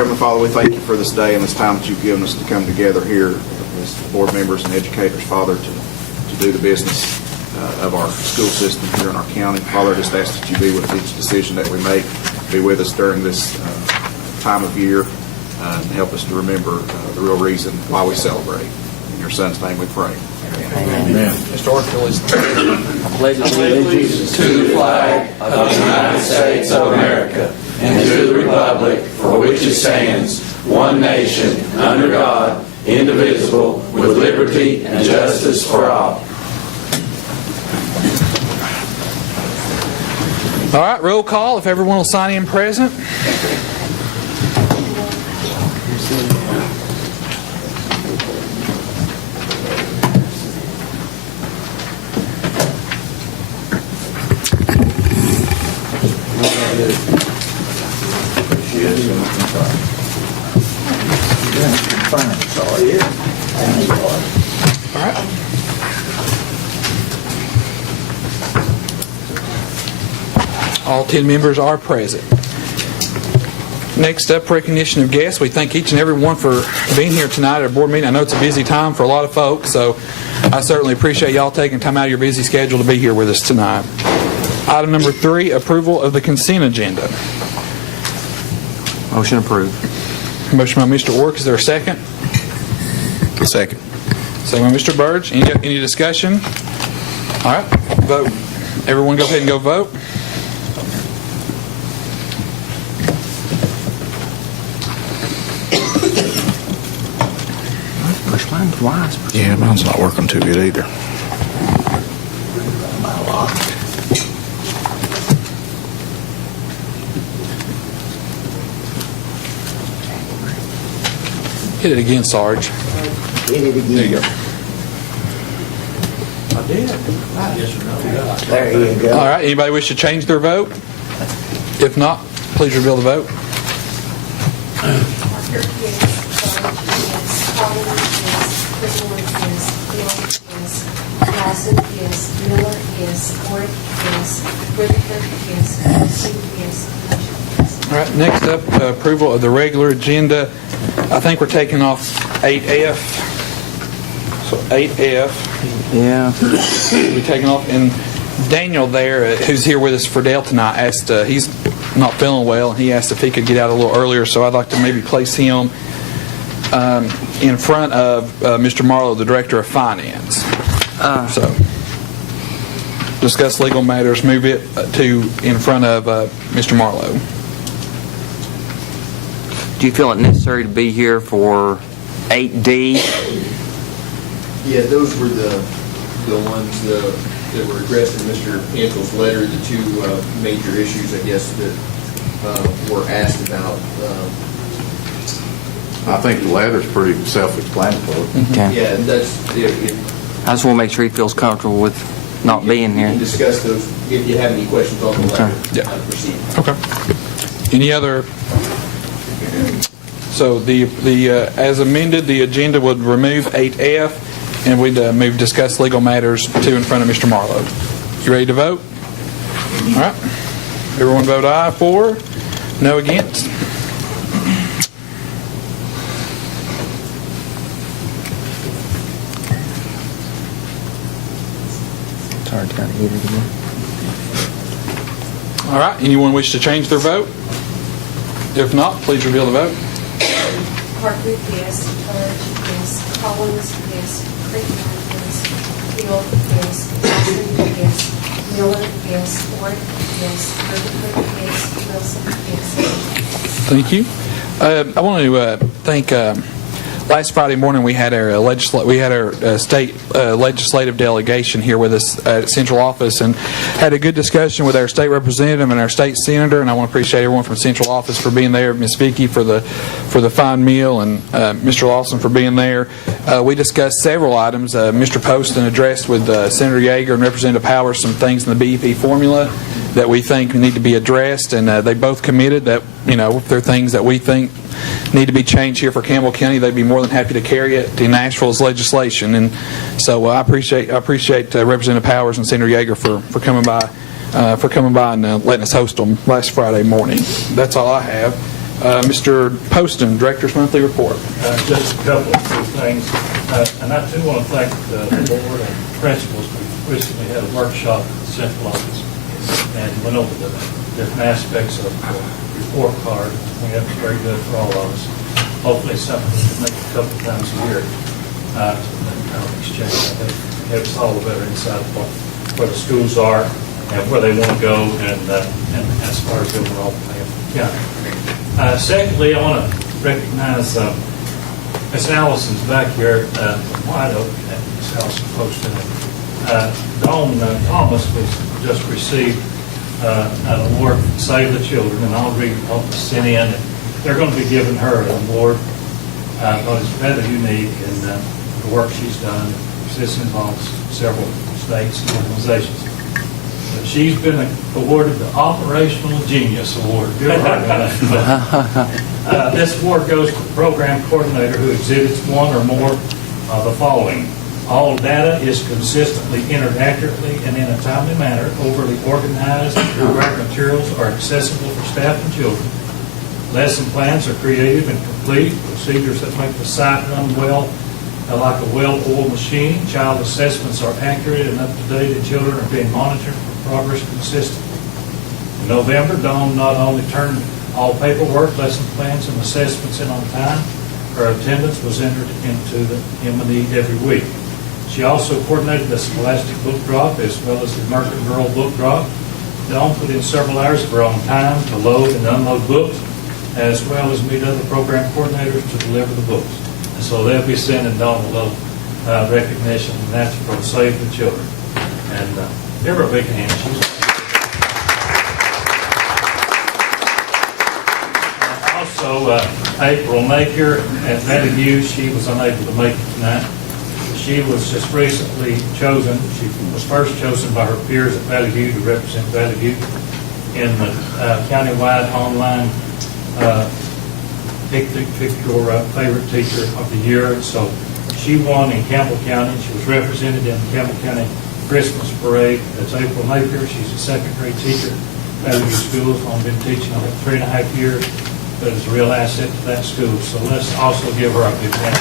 Heavenly Father, we thank you for this day and this time that you've given us to come together here as board members and educators, Father, to do the business of our school system here in our county. Father, I just ask that you be with each decision that we make, be with us during this time of year, and help us to remember the real reason why we celebrate. In your Son's name we pray. Amen. Mr. Orfield is I pledge allegiance to the flag of the United States of America and to the republic for which it stands, one nation, under God, indivisible, with liberty and justice for all. all right. Roll call. If everyone will sign in present. All right. All 10 members are present. Next up, recognition of guests. We thank each and every one for being here tonight at our board meeting. I know it's a busy time for a lot of folks, so I certainly appreciate y'all taking time out of your busy schedule to be here with us tonight. Item number 3, approval of the consent agenda. Motion approved. Motion by Mr. Ork. Is there a second? Second. Second by Mr. Burge. Any discussion? All right. Vote. Everyone go ahead and go vote. Push mine twice. Yeah, mine's not working too good either. Hit it again, Sarge. Hit it again. There you go. I did. Yes or no? There you go. All right. Anybody wish to change their vote? If not, please reveal the vote. Parker, yes. Sarge, yes. Collins, yes. Griswold, yes. Field, yes. Lawson, yes. Miller, yes. Ork, yes. Rutherford, yes. Wilson, yes. Motion passes. All right. Next up, approval of the regular agenda. I think we're taking off 8F. So 8F. Yeah. We're taking off. And Daniel there, who's here with us for Dale tonight, asked, he's not feeling well, and he asked if he could get out a little earlier, so I'd like to maybe place him in front of Mr. Marlowe, the Director of Finance. So, discuss legal matters, move it to in front of Mr. Marlowe. Do you feel it necessary to be here for 8D? Yeah, those were the ones that were addressed in Mr. Campbell's letter, the two major issues, I guess, that were asked about. I think the letter's pretty self-explanatory. Okay. Yeah, and that's, I just want to make sure he feels comfortable with not being you can here. discuss those if you have any questions on the letter. Yeah. Proceed. Okay. Any other? So the as amended, the agenda would remove 8F, and we'd move discuss legal matters to in front of Mr. Marlowe. You ready to vote? All right. Everyone vote aye for, no against. It's hard to kind of hit it again. All right. Anyone wish to change their vote? If not, please reveal the vote. Parker, yes. Burge, yes. Collins, yes. Crickman, yes. Field, yes. Lawson, yes. Miller, yes. Ork, yes. Rutherford, yes. Wilson, yes. Thank you. I want to thank. Last Friday morning, we had our state legislative delegation here with us at Central Office, and had a good discussion with our state representative and our state senator. And I want to appreciate everyone from Central Office for being there, Ms. Vicki for the fine meal, and Mr. Lawson for being there. We discussed several items. Mr. Poston addressed with Senator Yeager and Representative Powers some things in the BEP formula that we think need to be addressed, and they both committed that, if there are things that we think need to be changed here for Campbell County, they'd be more than happy to carry it to Nashville's legislation. And so I appreciate Representative Powers and Senator Yeager for coming by and letting us host them last Friday morning. That's all I have. Mr. Poston, Director's Monthly Report. Just a couple of quick things. And I too want to thank the board and principals. We recently had a workshop at the central office and went over the different aspects of the report card. I think that was very good for all of us. Hopefully something we can make a couple of times a year to exchange. I think it gives all the better insight of where the schools are and where they want to go and as far as the overall plan for the county. Secondly, I want to recognize Miss Allison's back here from White Oak at this house of Poston. Dawn Thomas was just received an award from Save the Children, and I'll read what was sent in. They're going to be giving her an award, but it's rather unique in the work she's done. This involves several states and organizations. But she's been awarded the Operational Genius Award. This award goes to the program coordinator who exhibits one or more of the following. All data is consistently entered accurately and in a timely manner, overly organized, program materials are accessible for staff and children. Lesson plans are creative and complete, procedures that make the site run well like a well-oiled machine. Child assessments are accurate and up-to-date, and children are being monitored for progress consistently. In November, Dawn not only turned all paperwork, lesson plans, and assessments in on time, her attendance was entered into the M&E every week. She also coordinated the Scholastic book drop as well as the American Girl book drop. Dawn put in several hours of her own time to load and unload books, as well as meet other program coordinators to deliver the books. And so they'll be sending Dawn a little recognition, and that's for Save the Children. And give her a big hand. Also, April Napier at Valley View, she was unable to make it tonight. She was just recently chosen. She was first chosen by her peers at Valley View to represent Valley View in the countywide online pick your favorite teacher of the year. And so she won in Campbell County. She was represented in the Campbell County Christmas Parade. That's April Napier. She's a second grade teacher at Valley View Schools. I've been teaching about 3.5 years, but is a real asset to that school. So let's also give her a big hand.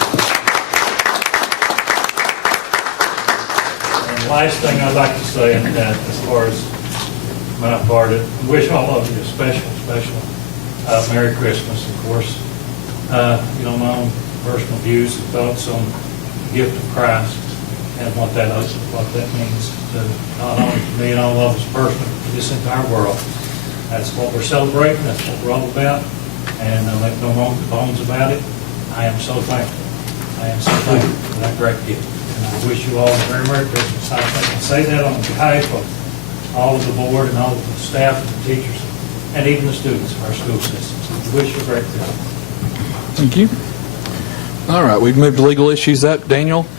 Last thing I'd like to say, and as far as my part, I wish all of you a special Merry Christmas. Of course, my own personal views and thoughts on the gift of Christ and what that means to not only to me and all of us personally, but to this entire world. That's what we're celebrating. That's what we're all about. And make no bones about it. I am so thankful. I am so thankful for that great gift. And I wish you all a very Merry Christmas. I say that on behalf of all of the board and all of the staff and the teachers and even the students of our school systems. I wish you a great Christmas. Thank you. All right, we've moved to legal issues up. Daniel? Two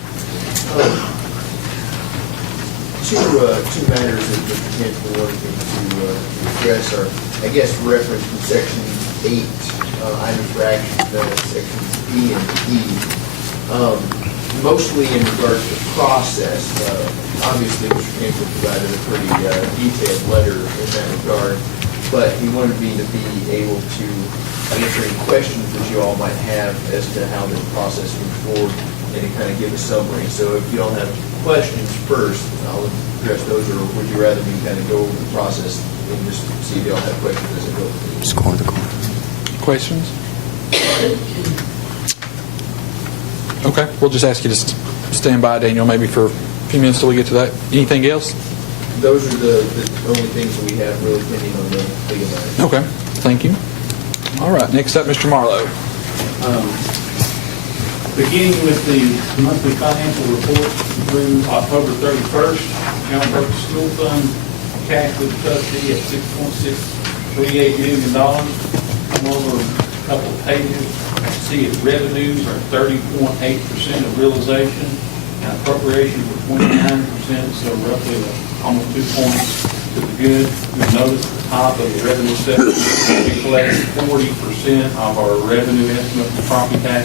matters that Mr. Campbell wanted me to address are, I guess, referenced in Section 8, items for action, Sections B and E. Mostly in regards to process. Obviously, Mr. Campbell provided a pretty detailed letter in that regard, but he wanted me to be able to answer any questions that you all might have as to how the process moves forward and to kind of give a summary. So if you don't have questions first, I'll address those, or would you rather me kind of go over the process and just see if you all have questions as it goes? Just go to the corner. Questions? Okay, we'll just ask you to stand by, Daniel, maybe for a few minutes till we get to that. Anything else? Those are the only things that we have really pending on the legal matter. Okay, thank you. All right, next up, Mr. Marlowe. Beginning with the monthly financial report through October 31st, John Burke School Fund cash with custody at $6.638 million. Come over a couple of pages. See if revenues are 30.8% of realization and appropriations were 29%, so roughly almost 2 points to the good. You'll notice at the top of the revenue section, we collect 40% of our revenue estimate for property tax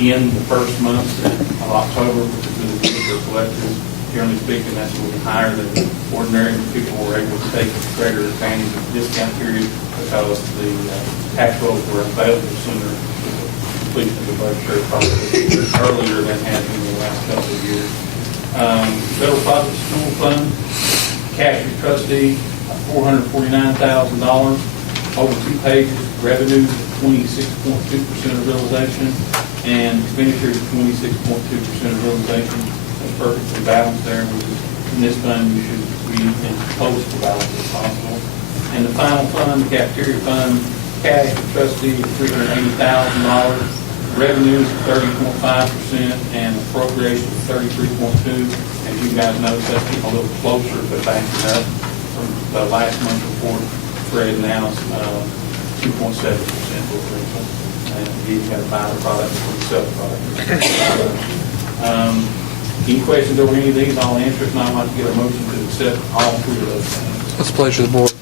in the first month of October, which is really good for collectors. Generally speaking, that's a little higher than ordinary. People were able to take greater advantage of the discount period because the tax rolls were available sooner to the completion of the budgetary process earlier than has been in the last couple of years. Federal Public School Fund, cash and trustee, $449,000, over 2 pages, revenues of 26.2% of realization, and expenditures of 26.2% of realization. That's perfectly balanced there, which is, in this fund, you should be in close to balance as possible. And the final fund, the cafeteria fund, cash and trustee of $380,000, revenues of 30.5%, and appropriations of 33.2%. As you guys notice, that's getting a little closer to backing up from the last month's report. Fred now is 2.7% differential. And you've got to buy the product before you sell the product. Any questions over any of these? I'll answer. If not, I'd like to get a motion to accept all 3 of those things. What's the pleasure of the board?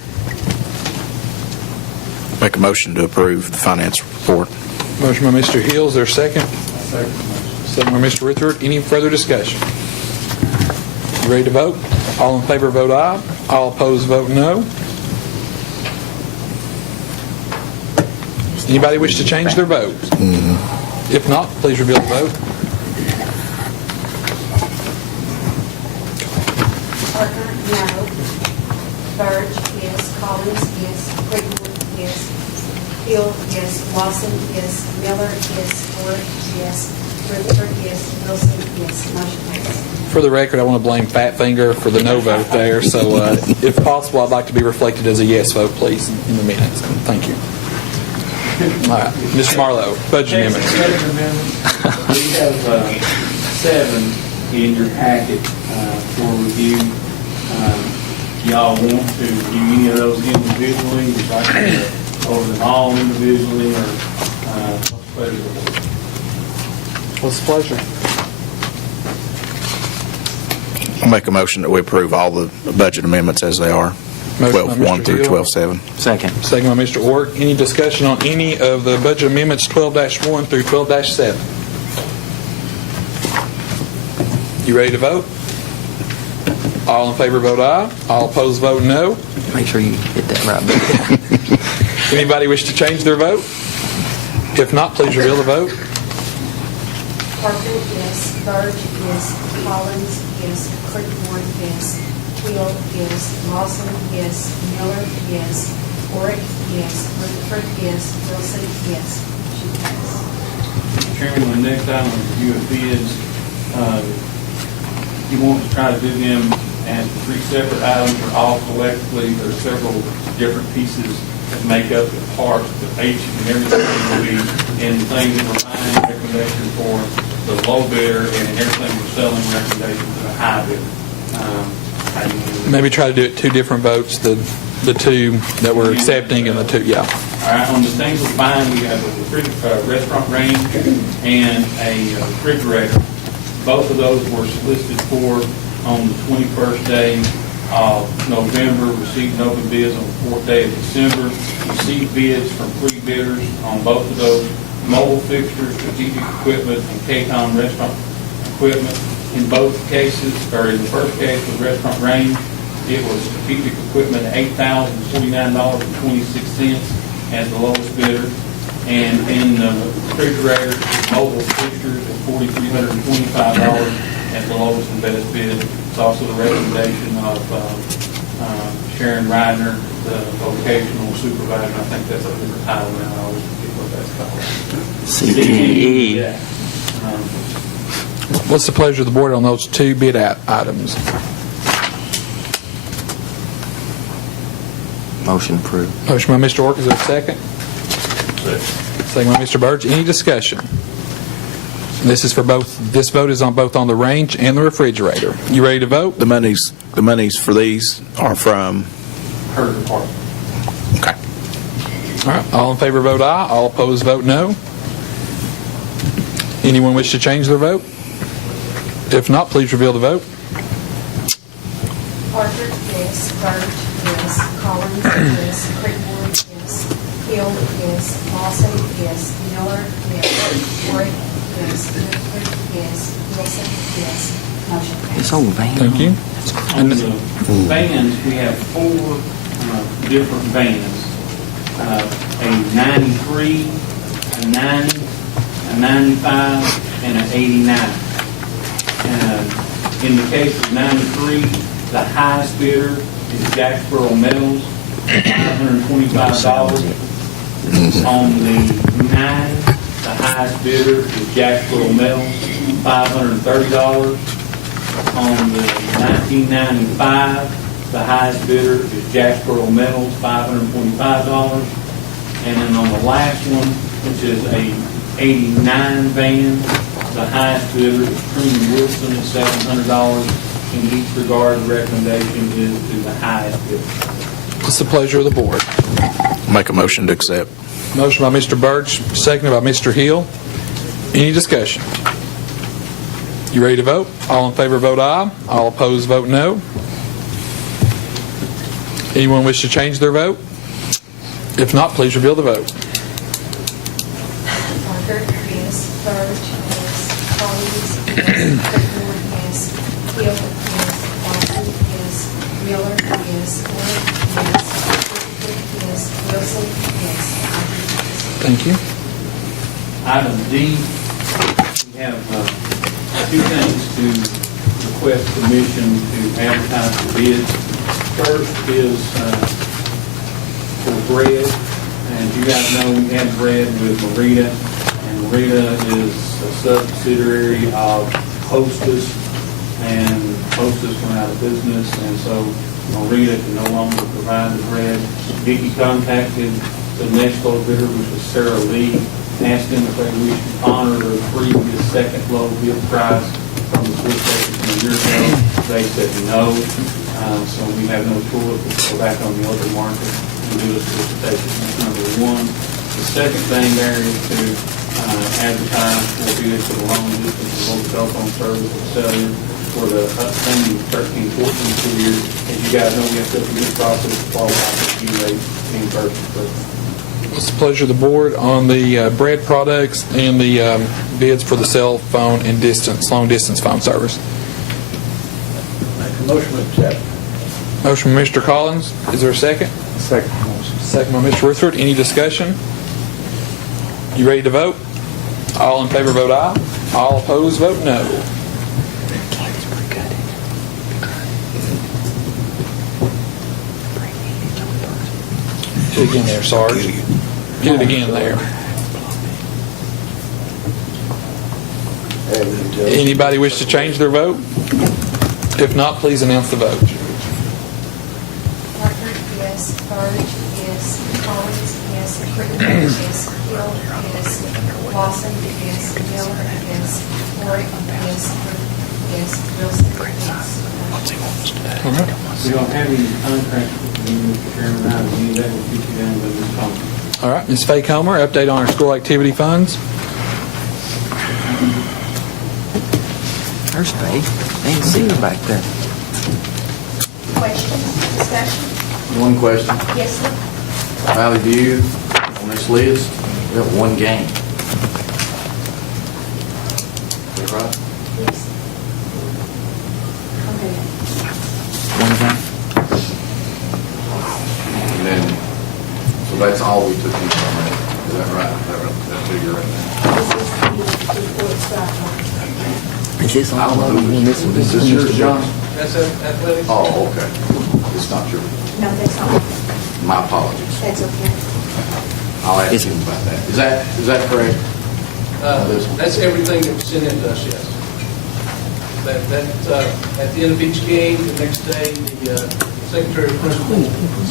Make a motion to approve the finance report. Motion by Mr. Hill, is there a second? Second motion. Second by Mr. Richard. Any further discussion? You ready to vote? All in favor vote aye. All opposed vote no. Anybody wish to change their vote? If not, please reveal the vote. Parker, no. Burge, yes. Collins, yes. Crickmore, yes. Hill, yes. Lawson, yes. Miller, yes. Ford, yes. Rutherford, yes. Wilson, yes. Motion passes. For the record, I want to blame Fat Finger for the no vote there. So if possible, I'd like to be reflected as a yes vote, please, in the minutes. Thank you. All right. Mr. Marlowe, budget amendment. Budget amendment. We have 7 in your packet for review. Y'all want to review any of those individually? Would you like to go over them all individually, or what's the pleasure of the board? What's the pleasure? I'll make a motion that we approve all the budget amendments as they are, Motion by 12.1 Mr. through Hill. 12.7. Second. Second by Mr. Ork. Any discussion on any of the budget amendments 12-1 through 12-7? You ready to vote? All in favor vote aye. All opposed vote no. Make sure you hit that right button. Anybody wish to change their vote? If not, please reveal the vote. Parker, yes. Burge, yes. Collins, yes. Crickmore, yes. Hill, yes. Lawson, yes. Miller, yes. Ford, yes. Rutherford, yes. Wilson, yes. Motion passes. Mr. Chairman, the next item is review of bids. You want to try to do them as 3 separate items or all collectively. There's several different pieces that make up the parts, but each and everything will be in things that we're buying recommendation for the low bidder, and in everything we're selling recommendation for the high bidder. Maybe try to do it 2 different votes, the 2 that we're accepting and the 2, yeah. All right, on the things we're buying, we have a restaurant range and a refrigerator. Both of those were solicited for on the 21st day of November, received no bids on the 4th day of December, received bids from 3 bidders on both of those: mobile fixtures, strategic equipment, and KCOM restaurant equipment. In both cases, or in the first case with restaurant range, it was strategic equipment at $8,049.26 as the lowest bidder. And in the refrigerator, mobile fixtures at $4,325 as the lowest and best bid. It's also the recommendation of Sharon Reidner, the vocational supervisor. I think that's a different title now. I always forget what that's called. CTE. Yeah. What's the pleasure of the board on those 2 bid items? Motion approved. Motion by Mr. Ork, is there a second? Second by Mr. Burge. Any discussion? This is for both. This vote is on both on the range and the refrigerator. You ready to vote? The monies for these are from. Her department. Okay. All right. All in favor vote aye. All opposed vote no. Anyone wish to change their vote? If not, please reveal the vote. Parker, yes. Burge, yes. Collins, yes. Crickmore, yes. Hill, yes. Lawson, yes. Miller, yes. Ford, yes. Rutherford, yes. Wilson, yes. Motion This passed. old van. Thank you. On the vans, we have four different vans. A 93, a 90, a 95, and an 89. In the case of 93, the highest bidder is Jacksboro Metals, $525. On the 90, the highest bidder is Jacksboro Metals, $530. On the 1995, the highest bidder is Jacksboro Metals, $525. And then on the last one, which is a 89 van, the highest bidder is Truman Wilson at $700. In each regard, the recommendation is to the highest bidder. What's the pleasure of the board? Make a motion to accept. Motion by Mr. Birch, seconded by Mr. Hill. Any discussion? You ready to vote? All in favor vote aye. All opposed vote no. Anyone wish to change their vote? If not, please reveal the vote. Parker, yes. Birch, yes. Collins, yes. Crickmore, yes. Hill, yes. Watson, yes. Miller, yes. Ford, yes. Whitaker, yes. Wilson, yes. Thank you. Item D, we have two things to request permission to advertise for bids. First is for bread, and you guys know we have bread with Merita, and Merita is a subsidiary of Hostess, and Hostess went out of business, and so Merita can no longer provide the bread. Vicki contacted the next low bidder, which was Sarah Lee, asked them if they wish to honor the previous second low bid price from the food station from a year ago. They said no, so we have no choice but to go back on the open market and do a solicitation. That's number one. The second thing there is to advertise for bids for the long distance and mobile telephone service or cellular for the upcoming 13-14 school year. As you guys know, we have to go through this process to qualify for Q-rate reimbursement program. What's the pleasure of the board on the bread products and the bids for the cell phone and long distance phone service? Make a motion to accept. Motion from Mr. Collins. Is there a second? Second. Second by Mr. Rutherford. Any discussion? You ready to vote? All in favor vote aye. All opposed vote no. Get it again there, Sarge. Get it again there. Anybody wish to change their vote? If not, please announce the vote. Parker, yes. Birch, yes. Collins, yes. Crickmore, yes. Hill, yes. Lawson, yes. Miller, yes. Ford, yes. Yes. Wilson, yes. We don't have any contracts with the Mr. Chairman, that will keep you down to this contract. All right, Ms. Faye Comer, update on our school activity funds. There's Faith. I didn't see her back there. Questions, discussion? One question. Yes, sir. Valley View, on this list, we have one game. Is that right? Yes. Okay. One game. And then, so that's all we took in from it. Is that right? That figure right there? This is the reports that Is this I all don't of know. them? This Is this yours, John? That's athletics. Oh, okay. It's not yours. No, that's not. My apologies. That's okay. I'll ask him about that. Is that correct? That's everything that was sent in to us, yes. At the end of each game, the next day, the secretary of principal.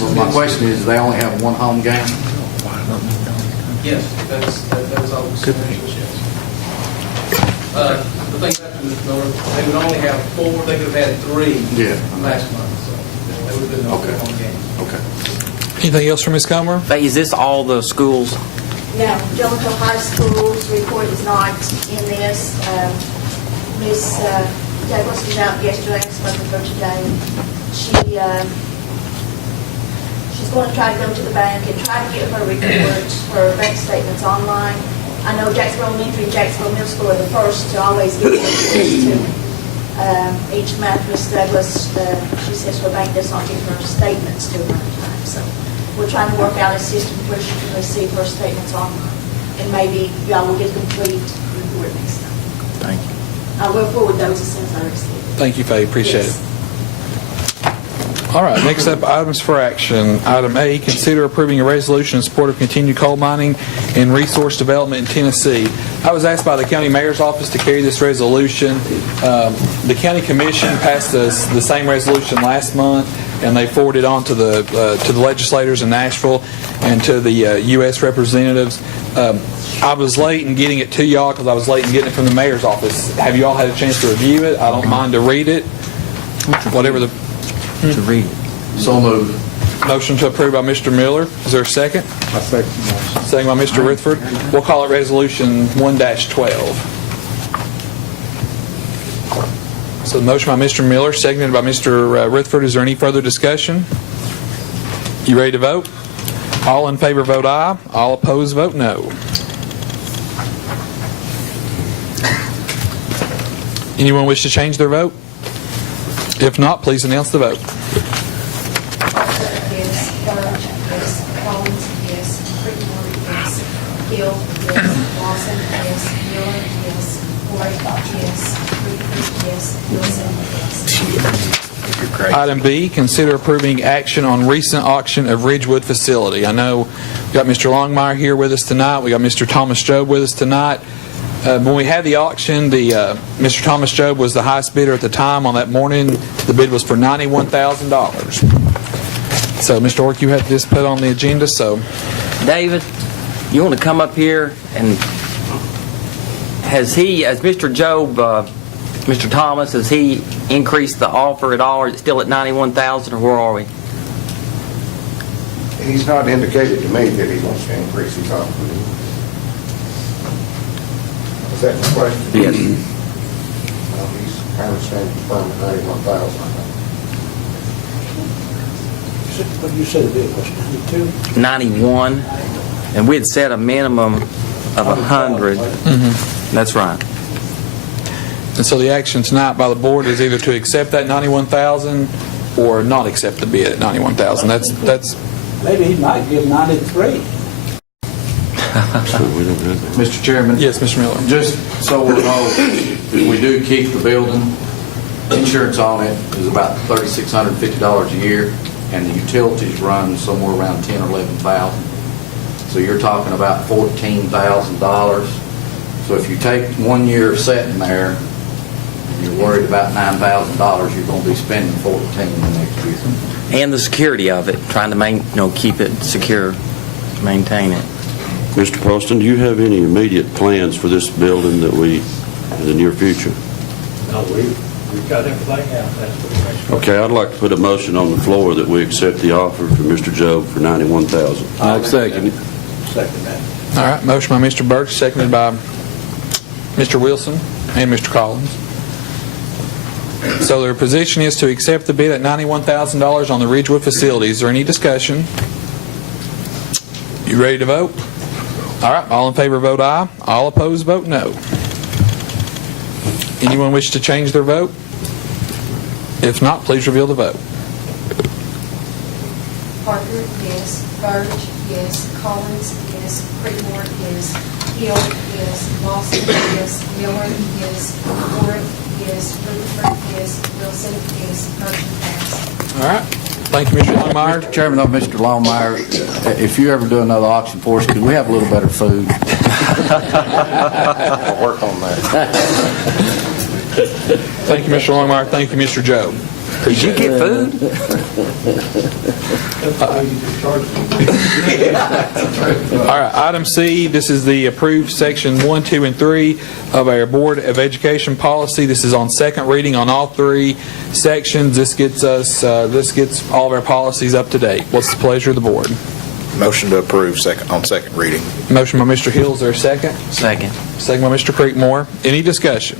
Well, my question is, they only have one home game? Yes, that was all sent in to us, yes. The thing about Mr. Miller, they would only have 4, they could have had 3 Yeah. last month, so they would have been Okay. home game. Okay. Anything else from Ms. Comer? Faye, is this all the schools? No, Jellicoe High School's report is not in this. Miss Douglas was out yesterday, I spoke with her today. She's going to try to go to the bank and try to get her reports, her bank statements online. I know Jacksboro Elementary and Jacksboro Middle School are the first to always get their reports to Each month, Ms. Douglas, she says her bank does not give her statements to her in time. So we're trying to work out a system where she can receive her statements online. And maybe y'all will get a complete report next time. Thank you. I will forward those as soon as I receive it. Thank you, Faye. Appreciate Yes. it. All right, next up, items for action. Item A, consider approving a resolution in support of continued coal mining and resource development in Tennessee. I was asked by the county mayor's office to carry this resolution. The county commission passed the same resolution last month, and they forwarded on to the legislators in Nashville and to the U.S. representatives. I was late in getting it to y'all because I was late in getting it from the mayor's office. Have you all had a chance to review it? I don't mind to read it. Whatever the... To read it. So moved. Motion to approve by Mr. Miller. Is there a second? I second that. Second by Mr. Rutherford. We'll call it Resolution 1-12. So the motion by Mr. Miller, seconded by Mr. Rutherford. Is there any further discussion? You ready to vote? All in favor vote aye. All opposed vote no. Anyone wish to change their vote? If not, please announce the vote. Yes. Burge, yes. Collins, yes. Creekmore, yes. Hill, yes. Lawson, yes. Miller, yes. Ford, yes. Rutherford, yes. Wilson, yes. Item B, consider approving action on recent auction of Ridgewood facility. I know we got Mr. Longmire here with us tonight. We got Mr. Thomas Job with us tonight. When we had the auction, Mr. Thomas Job was the highest bidder at the time. On that morning, the bid was for $91,000. So, Mr. Ork, you had this put on the agenda, so... David, you want to come up here and has Mr. Job, Mr. Thomas, has he increased the offer at all, or is it still at $91,000, or where are we? He's not indicated to me that he wants to increase his offer. Is that the question? Yes. He's kind of standing firm at 91,000. What did you say the bid was, 92? 91, and we had set a minimum of 100. That's right. And so the action tonight by the board is either to accept that $91,000 or not accept the bid at $91,000. That's. Maybe he might give 93. Mr. Chairman? Yes, Mr. Miller. Just so we know, we do keep the building. Insurance on it is about $3,650 a year, and the utilities run somewhere around $10,000 or $11,000. So you're talking about $14,000. So if you take 1 year sitting there, and you're worried about $9,000, you're going to be spending $14,000 the next year. And the security of it, trying to keep it secure, maintain it. Mr. Poston, do you have any immediate plans for this building that in the near future? No, we've got everything out. That's what it makes. Okay, I'd like to put a motion on the floor that we accept the offer from Mr. Job for $91,000. I'll second it. Second that. All right, motion by Mr. Birch, seconded by Mr. Wilson and Mr. Collins. So their position is to accept the bid at $91,000 on the Ridgewood facility. Is there any discussion? You ready to vote? All right, all in favor vote aye. All opposed vote no. Anyone wish to change their vote? If not, please reveal the vote. Parker, yes. Burge, yes. Collins, yes. Creekmore, yes. Hill, yes. Lawson, yes. Miller, yes. Ford, yes. Rutherford, yes. Wilson, yes. Motion passed. All right. Thank you, Mr. Longmire. Mr. Chairman, though, Mr. Longmire, if you ever do another auction for us, could we have a little better food? I'll work on that. Thank you, Mr. Longmire. Thank you, Mr. Job. Did you get food? All right, item C, this is the approved section 1, 2, and 3 of our Board of Education policy. This is on second reading on all three sections. This gets all of our policies up to date. What's the pleasure of the board? Motion to approve on second reading. Motion by Mr. Hill. Is there a second? Second. Second by Mr. Creekmore. Any discussion?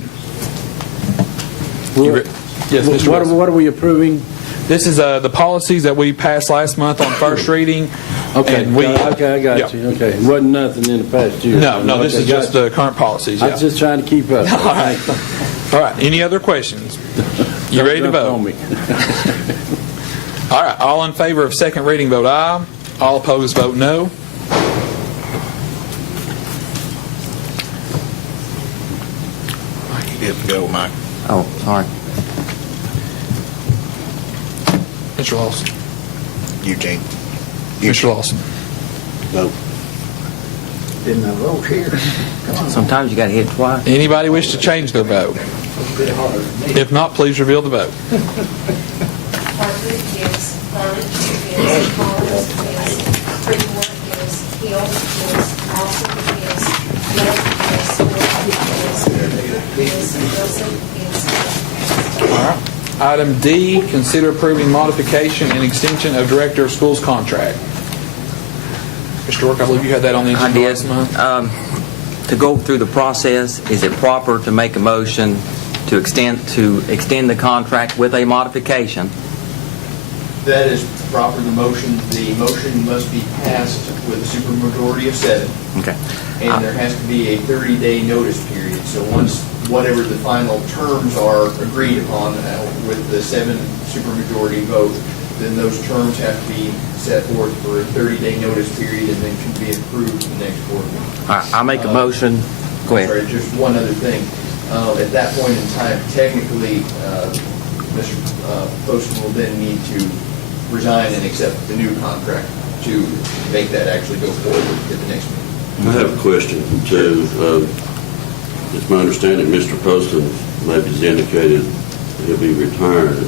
Yes, Mr. Wilson. What are we approving? This is the policies that we passed last month on first reading. Okay, and I got you. Okay, wasn't nothing in the past year. No, this is just the current policies. I was just trying to keep up. All right. All right, any other questions? You ready to vote? All right, all in favor of second reading vote aye. All opposed vote no. You get to go, Mike. Oh, sorry. Mr. Lawson. Eugene. Mr. Lawson. Vote. Didn't I vote here? Come on. Sometimes you got to hit twice. Anybody wish to change their vote? If not, please reveal the vote. Parker, yes. Burge, yes. Collins, yes. Freeman, yes. Hill, yes. Allison, yes. Miller, yes. Wilson, yes. All right. Item D, consider approving modification and extension of Director of Schools contract. Mr. Work, I believe you had that on the I agenda did. last month. To go through the process, is it proper to make a motion to extend the contract with a modification? That is proper, the motion. The motion must be passed with a supermajority of 7. Okay. And there has to be a 30-day notice period. So once whatever the final terms are agreed upon with the 7 supermajority vote, then those terms have to be set forth for a 30-day notice period and then can be approved in the next board meeting. All right, I'll make a motion. Go ahead. Sorry, just one other thing. At that point in time, technically, Mr. Poston will then need to resign and accept the new contract to make that actually go forward at the next meeting. I have a question, too. It's my understanding Mr. Poston maybe has indicated he'll be retired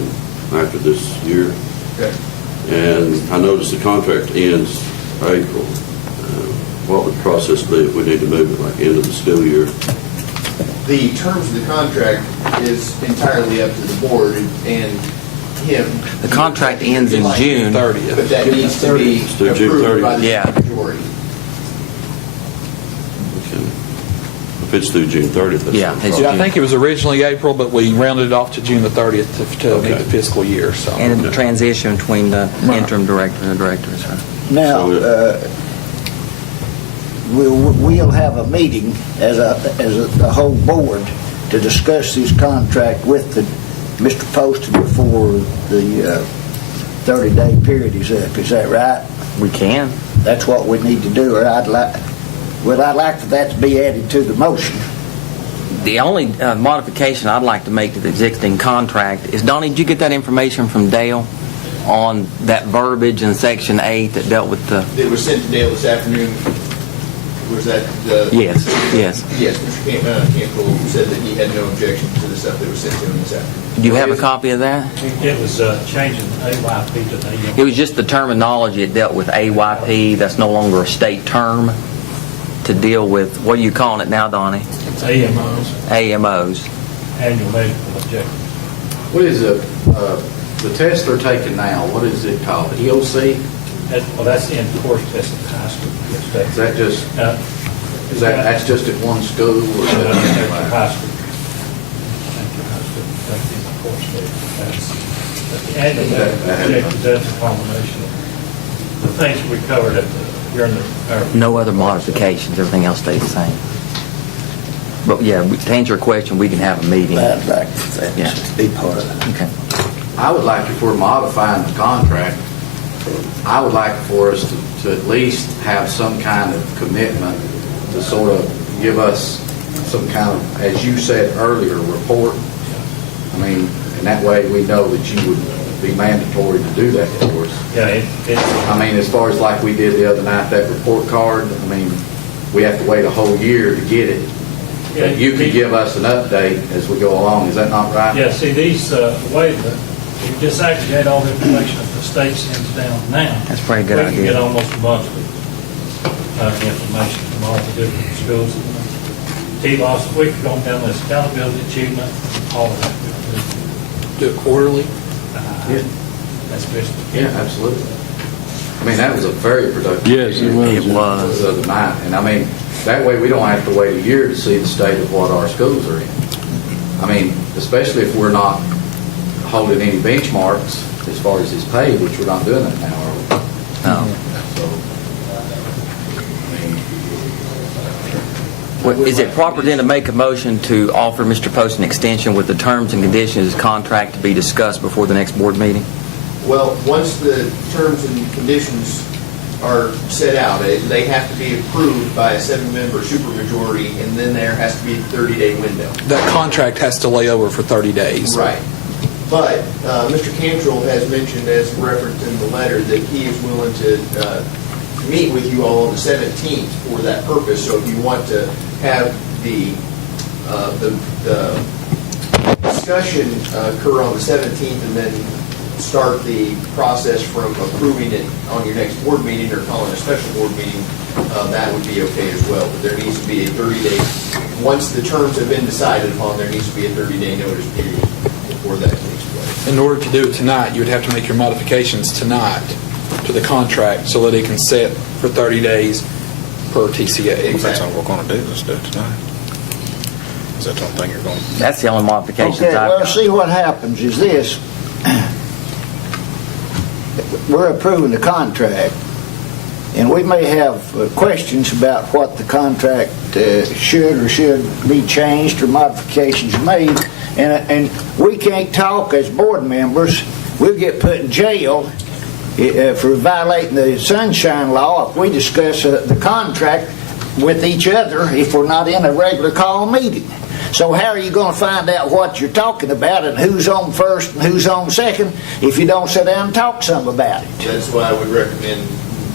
after this year. Okay. And I noticed the contract ends April. What would the process be if we need to move it like end of the school year? The terms of the contract is entirely up to the board and him. The contract ends in June 30th. But that needs to be Still June approved by 30th. the Yeah. majority. Okay. If it's through June 30th, that's Yeah, no it's- Yeah, I problem. think it was originally April, but we rounded it off to June the 30th to meet Okay. the fiscal year. So. And the transition between the interim director and the director. So. Now, So, we'll have a meeting as a whole board to discuss this contract with Mr. Poston before the 30-day period is up. Is that right? We can. That's what we need to do, or I'd like for that to be added to the motion. The only modification I'd like to make to the existing contract is, Donnie, did you get that information from Dale on that verbiage in Section 8 that dealt with the... It was sent to Dale this afternoon. Was that the... Yes, yes. Yes, Mr. Campbell said that he had no objection to the stuff that was sent to him this afternoon. Do you have a copy of that? It was changing AYP to AYP. It was just the terminology. It dealt with AYP. That's no longer a state term to deal with. What are you calling it now, Donnie? It's AMOs, AMOs. annual medical objectives. What is the test they're taking now? What is it called? EOC? That's the end-of-course test at the high school. Is that just, that's just at one school? Or is that At the anywhere? high school. That's the end-of-course test. That's the annual medical objectives. That's a combination of the things we covered during the... No other modifications. Everything else stays the same. But yeah, to answer your question, we can have a meeting. I'd like that to be part of it. Okay. I would like, if we're modifying the contract, I would like for us to at least have some kind of commitment to sort of give us some kind of, as you said earlier, report. I mean, and that way we know that you would be mandatory to do that for us. Yeah, I mean, as far as like we did the other night, that report card, I mean, we have to wait a whole year to get it. But you could give us an update as we go along. Is that not right? Yeah, see, these, the way that you disaggregate all the information that the state sends down now. That's a pretty good We can idea. get almost monthly information from all the different schools. T-loss, we could go down this accountability, achievement, all of that. Do it quarterly? Yeah. That's best. Yeah, absolutely. I mean, that was a very productive. Yes, it was. It was. The other night. And I mean, that way we don't have to wait a year to see the state of what our schools are in. I mean, especially if we're not holding any benchmarks as far as his pay, which we're not doing that now, are we? No. So, I mean, Is it proper then to make a motion to offer Mr. Post an extension with the terms and conditions of his contract to be discussed before the next board meeting? Well, once the terms and conditions are set out, they have to be approved by a 7-member supermajority, and then there has to be a 30-day window. That contract has to lay over for 30 days. Right. But Mr. Cantrell has mentioned, as referenced in the letter, that he is willing to meet with you all on the 17th for that purpose. So if you want to have the discussion occur on the 17th and then start the process from approving it on your next board meeting or calling a special board meeting, that would be okay as well. But there needs to be a 30-day, once the terms have been decided upon, there needs to be a 30-day notice period before that takes place. In order to do it tonight, you would have to make your modifications tonight to the contract so that it can set for 30 days per TCA. If that's all we're going to do, let's do it tonight. Is that something you're going to? That's the only modifications Okay, I've well, got. see what happens is this. We're approving the contract, and we may have questions about what the contract should or should be changed or modifications made, and we can't talk as board members. We'll get put in jail for violating the sunshine law if we discuss the contract with each other if we're not in a regular call meeting. So how are you going to find out what you're talking about and who's on first and who's on second if you don't sit down and talk some about it? That's why I would recommend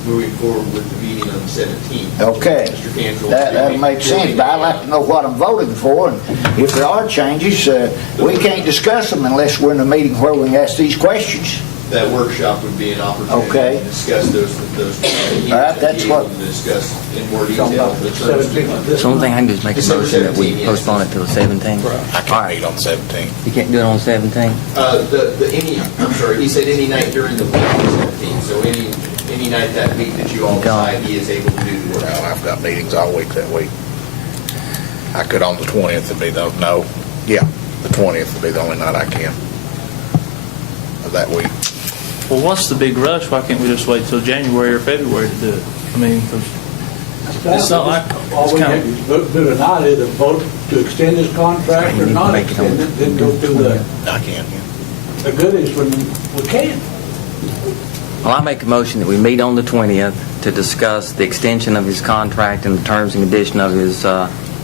moving forward with the meeting on the 17th. Okay, Mr. Cantrell. that makes sense, but I'd like to know what I'm voting for, and if there are changes, we can't discuss them unless we're in a meeting where we can ask these questions. That workshop would be an opportunity Okay. to discuss those. All right, that's what- To discuss in more detail the terms of the contract. So the only thing I can do is make a December motion that we 17th, yes. postpone it till the 17th. I can't meet on the 17th. You can't do it on the 17th? I'm sorry, he said any night during the week, the 17th, so any night that week that you all decide he is able to do the work. Well, I've got meetings all week that week. I could on the 20th, it'd be the 20th would be the only night I can of that week. Well, what's the big rush? Why can't we just wait till January or February to do it? I mean, 'cause it's not like All it's we kind have to do tonight is vote to extend this contract or not extend it, then go through I can, the goodies when we can. Well, I make a motion that we meet on the 20th to discuss the extension of his contract and the terms and condition of his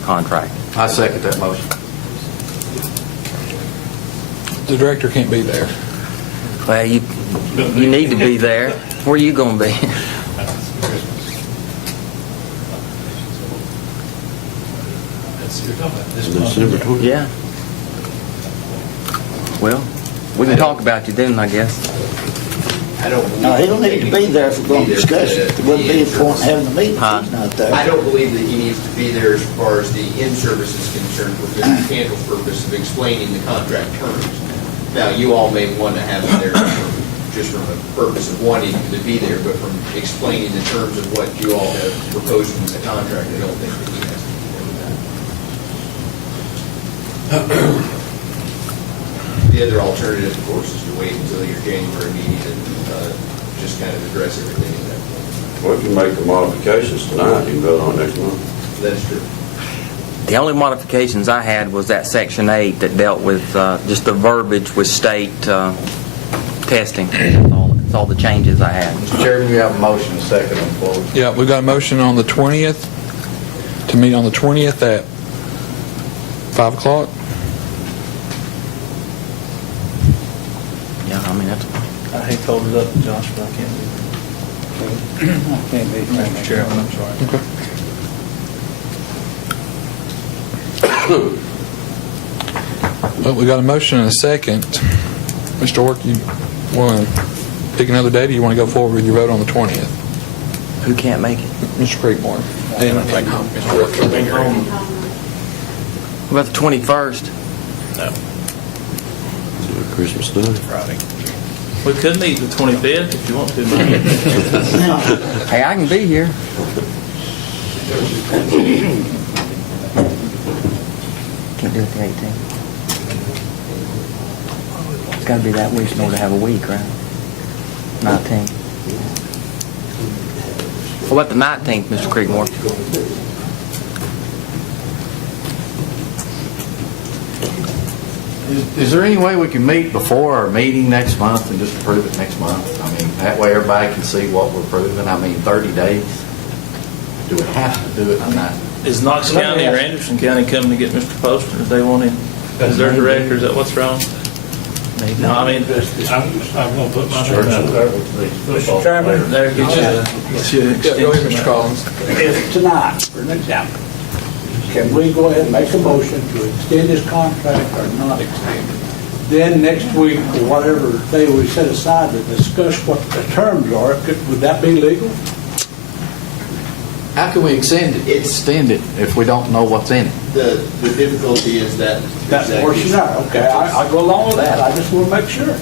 contract. I second that motion. The director can't be there. Well, you need to be there. Where are you going to be? You're talking about this December 20th. Yeah. Well, we can talk about you then, I guess. I don't believe. No, he'll need to be there if we're going to discuss it. There wouldn't be a point in having the meeting if he's not there. I don't believe that he needs to be there as far as the in-service is concerned for Mr. Cantrell's purpose of explaining the contract terms. Now, you all may want to have him there just from a purpose of wanting him to be there, but from explaining the terms of what you all have proposed in the contract, I don't think that he has to be there with that. The other alternative, of course, is to wait until your January meeting and just kind of address everything at that point. Well, if you make the modifications tonight, you can vote on it next month. That is true. The only modifications I had was that Section 8 that dealt with just the verbiage with state testing. That's all the changes I had. Mr. Chairman, you have a motion and second on the floor. Yeah, we've got a motion on the 20th to meet on the 20th at 5 o'clock. Yeah, I mean, that's... I hate to hold it up, Josh, but I can't do it. I can't be, Mr. Chairman, I'm sorry. Okay. Well, we got a motion and a second. Mr. Ork, you want to pick another date, or you want to go forward with your vote on the 20th? Who can't make it? Mr. Creekmore. And I think Mr. Ork will be here. What about the 21st? No, Christmas Day. Friday. We could meet the 25th if you want to, Mike. Hey, I can be here. Can't do it the 18th. It's got to be that week in order to have a week, right? 19th. What about the 19th, Mr. Creekmore? Is there any way we can meet before our meeting next month and just approve it next month? I mean, that way everybody can see what we're approving. I mean, 30 days. Do we have to do it? I'm not. Is Knox County or Anderson County coming to get Mr. Poster? If they want him as their director, is that what's wrong? No, I mean, I'm going to put my name out there with the football. Mr. Chairman, there get you Yeah, go ahead, Mr. Collins. if tonight, for an example, can we go ahead and make a motion to extend his contract or not extend it? Then next week, or whatever day we set aside to discuss what the terms are, would that be legal? How can we extend it if we don't know what's in it? The difficulty is that. That's the portion there, okay, I go along with that, I just want to make sure.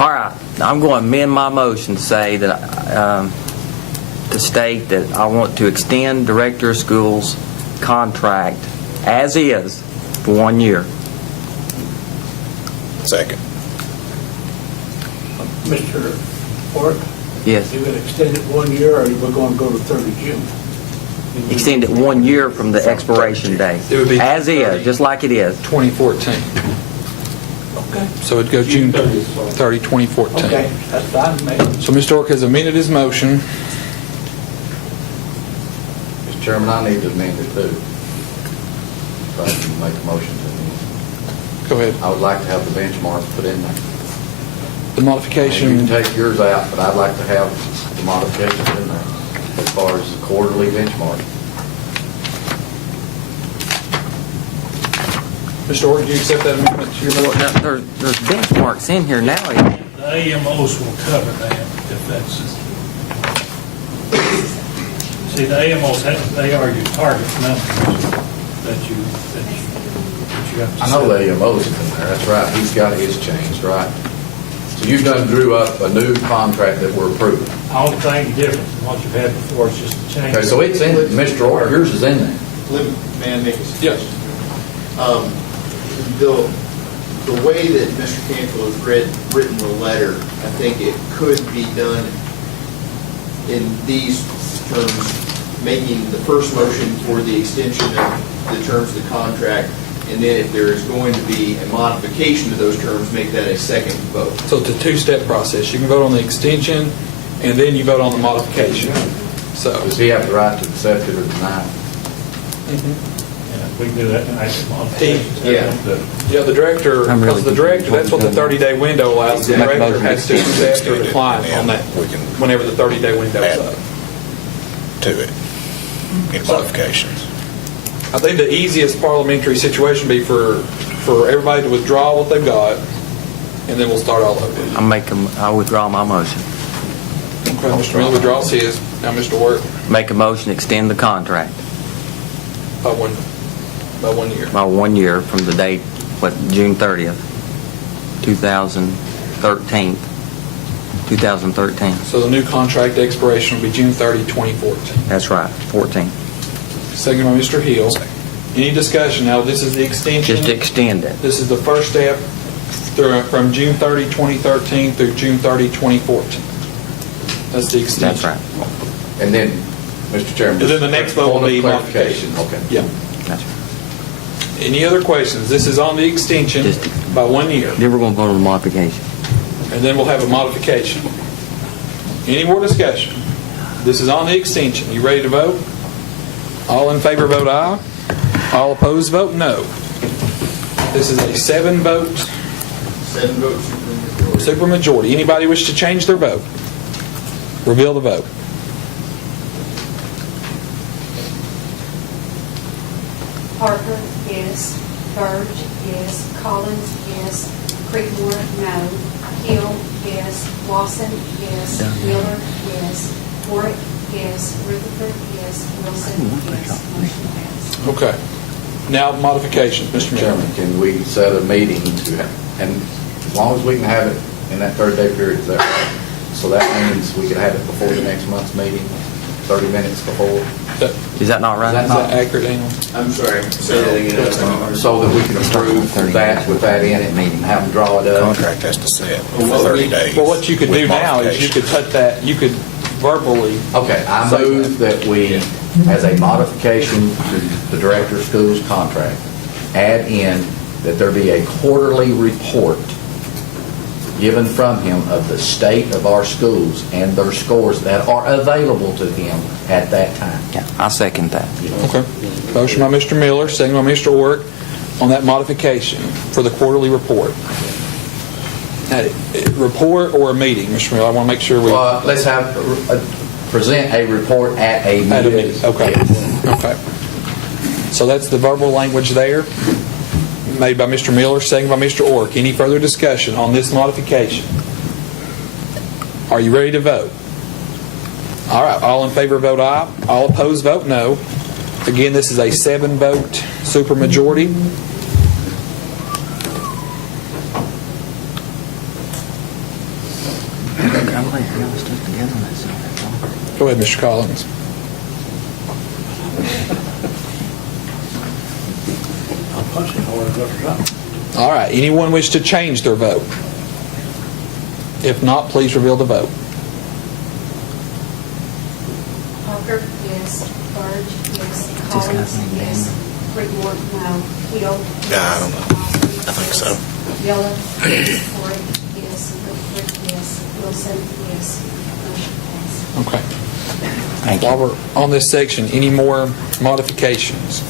All right, I'm going to amend my motion to say that, to state that I want to extend Director of Schools' contract as is for 1 year. Second. Mr. Ford? Yes. You going to extend it 1 year, or are we going to go to 30 June? Extend it 1 year from the expiration date. It would be as is, just like it is. 2014. Okay. So it'd go June 30, 2014. Okay, that's fine with me. So Mr. Ork has amended his motion. Mr. Chairman, I need to amend it too. If I can make a motion to amend. Go ahead. I would like to have the benchmarks put in there. The You modification, can take yours out, but I'd like to have the modifications in there as far as the quarterly benchmark. Mr. Ork, do you accept that amendment to your Well, motion? there's benchmarks in here now. The AMOs will cover that if that's. See, the AMOs, they are your target numbers that you have to. I know set. the AMO's in there, that's right, he's got his changed, right? So you've done drew up a new contract that we're approving. Only thing different from what you've had before is just a change. Okay, so it's in, Mr. Orr, yours is in there. May I make a Yes. suggestion? The way that Mr. Campbell has written the letter, I think it could be done in these terms, making the first motion for the extension of the terms of the contract, and then if there is going to be a modification to those terms, make that a second vote. So it's a two-step process. You can vote on the extension, and then you vote on the modification. So, Does he have the right to accept it or deny it? Yeah, we can do that in actual modifications. Yeah. yeah, the director, I'm really because the director, that's what the 30-day window allows. The director has to accept or decline on that whenever the 30-day window is up. To it in modifications. I think the easiest parliamentary situation would be for everybody to withdraw what they've got, and then we'll start all over. I withdraw my motion. Okay, Mr. Miller withdraws his. Now, Mr. Work, Make a motion to extend the contract by 1 year. by 1 year from the date, June 30th, 2013. So the new contract expiration will be June 30, 2014. That's right, 14. Second by Mr. Hill. Any discussion? Now, this is the extension. Just to extend it. This is the first step from June 30, 2013 through June 30, 2014. That's the extension. That's right. And then, Mr. Chairman. And then the next vote will point of be clarification. modification. Okay. Yeah. That's right. Any other questions? This is on the extension by 1 year, Then we're going to vote on the modification. and then we'll have a modification. Any more discussion? This is on the extension. You ready to vote? All in favor vote aye. All opposed vote no. This is a 7-vote 7 votes supermajority. Anybody wish to change their vote? Reveal the vote. Parker, yes. Burge, yes. Collins, yes. Creedmoor, no. Hill, yes. Lawson, yes. Miller, yes. Warwick, yes. Rutherford, yes. Wilson, yes. Motion passed. Okay. Now modifications, Mr. Mr. Chairman, can we set a meeting to, and as long as we can have it in that 30-day period, is that right? So that means we could have it before the next month's meeting, 30 minutes before? Is that not right? Is that accurate, Daniel? I'm sorry, say that again. So that we can approve that with that in it and have them draw it up? Contract has to set for 30 days. Well, what you could with do now is you could put that, you could verbally. Okay, I move that we, as a modification to the Director of Schools contract, add in that there be a quarterly report given from him of the state of our schools and their scores that are available to him at that time. Yeah, I second that. Okay. Motion by Mr. Miller, second by Mr. Orrick on that modification for the quarterly report. Report or a meeting, Mr. Miller? I want to make sure we... Let's have, present a report at a meeting. At a meeting, okay. Okay. So that's the verbal language there, made by Mr. Miller, second by Mr. Orrick. Any further discussion on this modification? Are you ready to vote? All right, all in favor vote aye. All opposed vote no. Again, this is a 7-vote supermajority. Go ahead, Mr. Collins. All right, anyone wish to change their vote? If not, please reveal the vote. Parker, yes. Burge, yes. Collins, yes. Whitmore, no. Hill, yes. I don't know. I think so. Miller, yes. Ford, yes. Whitford, yes. Wilson, yes. Motion passed. Okay. While we're on this section, any more modifications?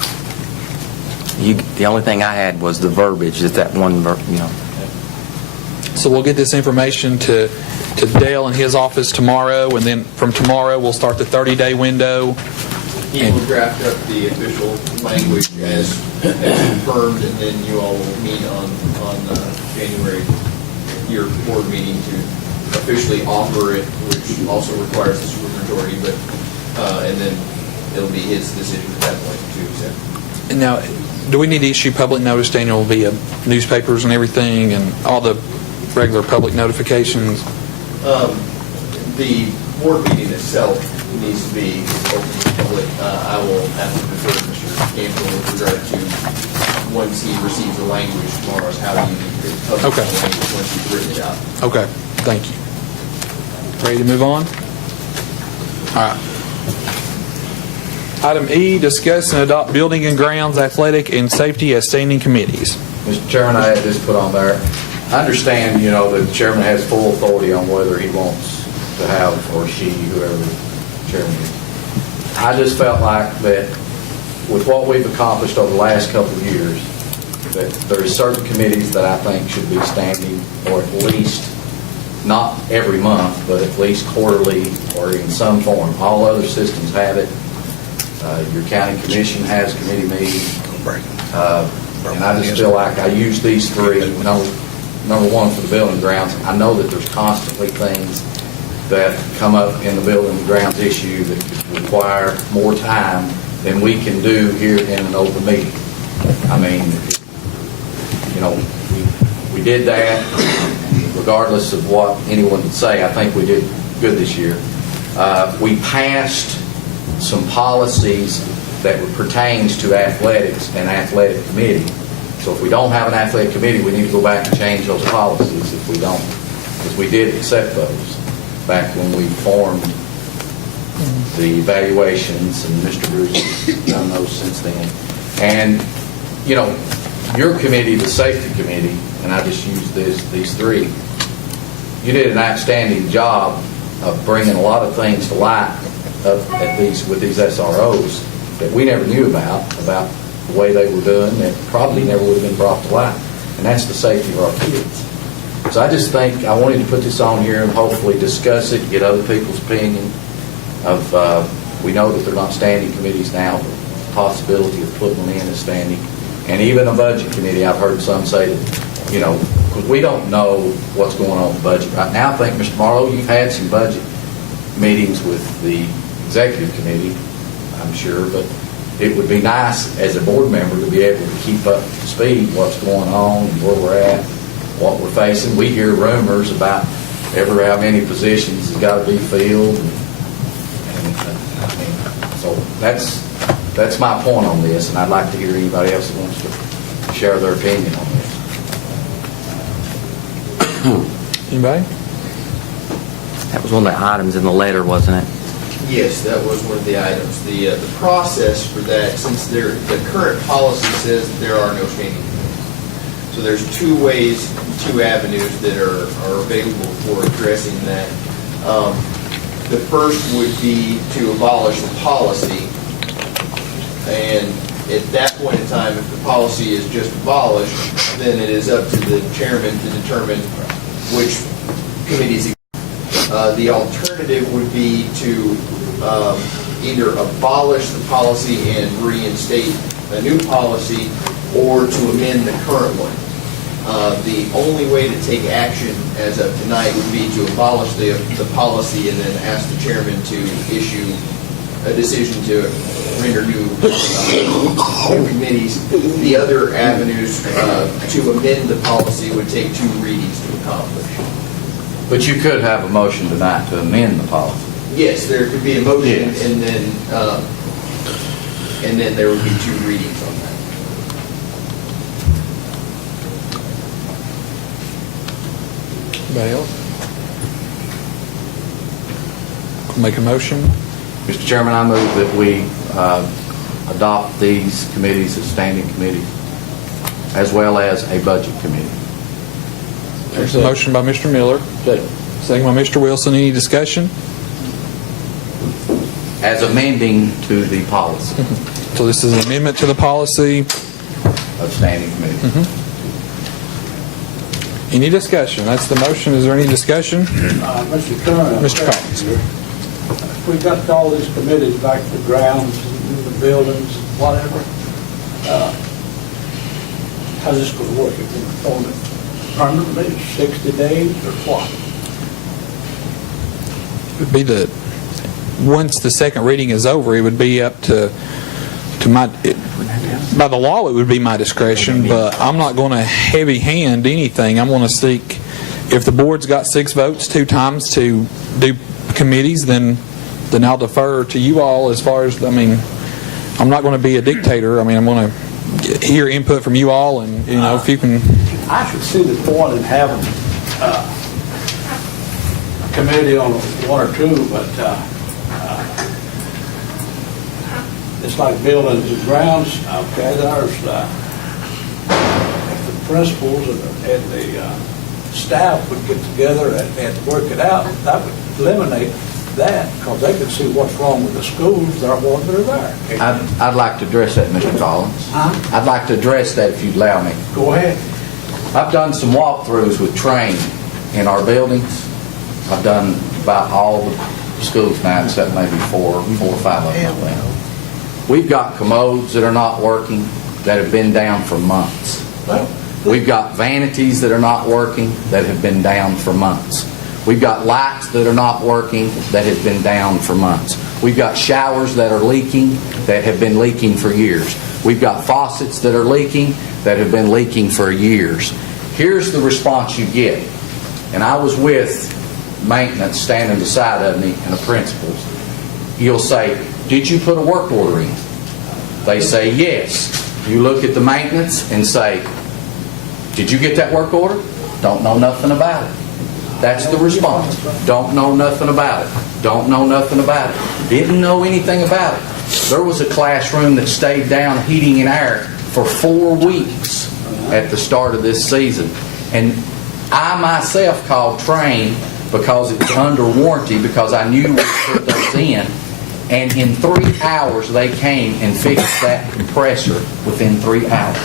The only thing I had was the verbiage, is that one, So we'll get this information to Dale in his office tomorrow, and then from tomorrow we'll start the 30-day window. He will draft up the official language as confirmed, and then you all will meet on January, your board meeting, to officially offer it, which also requires the supermajority, but and then it'll be his decision at that point to accept. And now, do we need to issue public notice, Daniel, via newspapers and everything, and all the regular public notifications? The board meeting itself needs to be open to the public. I will have to defer to Mr. Campbell with regard to, once he receives the language tomorrow, is how you need to publish Okay. the language once he's written it out. Okay, thank you. Ready to move on? All right. Item E, discuss and adopt building and grounds, athletic, and safety as standing committees. Mr. Chairman, I had this put on there. I understand, the chairman has full authority on whether he wants to have, or she, whoever the chairman is. I just felt like that with what we've accomplished over the last couple of years, that there are certain committees that I think should be standing, or at least not every month, but at least quarterly or in some form. All other systems have it. Your county commission has committee meetings. And I just feel like I use these three. Number one, for the building grounds, I know that there's constantly things that come up in the building and grounds issue that require more time than we can do here in an open meeting. I mean, we did that regardless of what anyone would say. I think we did good this year. We passed some policies that pertains to athletics and athletic committee. So if we don't have an athletic committee, we need to go back and change those policies if we don't. Because we did accept those back when we formed the evaluations, and Mr. Bruce has done those since then. And, your committee, the safety committee, and I just used these three, you did an outstanding job of bringing a lot of things to light with these SROs that we never knew about the way they were doing, that probably never would have been brought to light. And that's the safety of our kids. So I just think I wanted to put this on here and hopefully discuss it, get other people's opinion of, we know that they're not standing committees now, but the possibility of putting them in as standing. And even a budget committee, I've heard some say that, because we don't know what's going on with the budget right now. I think, Mr. Marlowe, you've had some budget meetings with the executive committee, I'm sure, but it would be nice as a board member to be able to keep up to speed what's going on, where we're at, what we're facing. We hear rumors about how many positions has got to be filled. So that's my point on this, and I'd like to hear anybody else that wants to share their opinion on this. Anybody? that was one of the items in the letter, wasn't it? Yes, that was one of the items. The process for that, since the current policy says that there are no standing committees, So there's two ways, two avenues that are available for addressing that. The first would be to abolish the policy, and at that point in time, if the policy is just abolished, then it is up to the chairman to determine which committees. The alternative would be to either abolish the policy and reinstate a new policy, or to amend the current one. The only way to take action as of tonight would be to abolish the policy and then ask the chairman to issue a decision to render new committees. The other avenues to amend the policy would take 2 readings to accomplish. But you could have a motion tonight to amend the policy. Yes, there could be a motion, Yes. and then there would be 2 readings on that. Anybody else? Make a motion? Mr. Chairman, I move that we adopt these committees as standing committees, as well as a budget committee. There's a motion by Mr. Miller. Second by Mr. Wilson. Any discussion? As amending to the policy So this is an amendment to the policy. of standing committees. Any discussion? That's the motion. Is there any discussion? Mr. Chairman. Mr. Collins. If we got all these committees back to the grounds, the buildings, whatever, how's this going to work? If we're on it permanently, 60 days, or what? Would be once the second reading is over, it would be up to my, by the law, it would be my discretion, but I'm not going to heavy hand anything. I'm going to seek, if the board's got 6 votes 2 times to do committees, then I'll defer to you all as far as, I'm not going to be a dictator. I'm going to hear input from you all, and, if you can. I could see the point in having a committee on 1 or 2, but it's like buildings and grounds. Okay, there's if the principals and the staff would get together and work it out, that would eliminate that, because they could see what's wrong with the schools, they're there. I'd like to address that, Mr. Collins. I'd like to address that if you'd allow me. Go ahead. I've done some walkthroughs with Train in our buildings. I've done about all the schools now, except maybe 4 or 5 of them. We've got commodes that are not working that have been down for months. We've got vanities that are not working that have been down for months. We've got lights that are not working that have been down for months. We've got showers that are leaking that have been leaking for years. We've got faucets that are leaking that have been leaking for years. Here's the response you get. And I was with maintenance standing beside of me and the principals. You'll say, "Did you put a work order in?" They say, "Yes." You look at the maintenance and say, "Did you get that work order?" Don't know nothing about it. That's the response. Don't know nothing about it. Don't know nothing about it. Didn't know anything about it. There was a classroom that stayed down heating and air for 4 weeks at the start of this season. And I myself called Train because it was under warranty, because I knew we put those in. And in 3 hours, they came and fixed that compressor within 3 hours.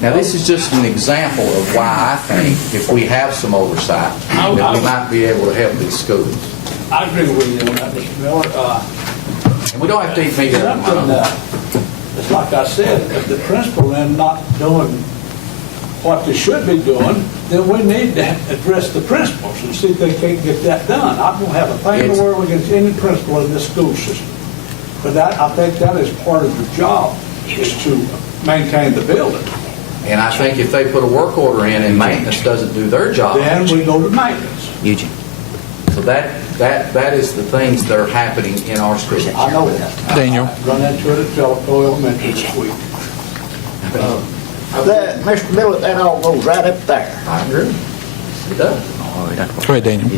Now, this is just an example of why I think if we have some oversight, that we might be able to help these schools. I agree with you on that, Mr. Miller. And we don't have to eat meat every month. It's like I said, if the principal then not doing what they should be doing, then we need to address the principals and see if they can't get that done. I don't have a thing in the world against any principal in this school system. But I think that is part of the job, is to maintain the building. And I think if they put a work order in and maintenance doesn't do their job, then we go to maintenance. Eugene. So that is the things that are happening in our schools. I know that. Daniel. I run into it at Jellicoe Elementary this week. Mr. Miller, that all goes right up there. I agree. It does. Go ahead, Daniel.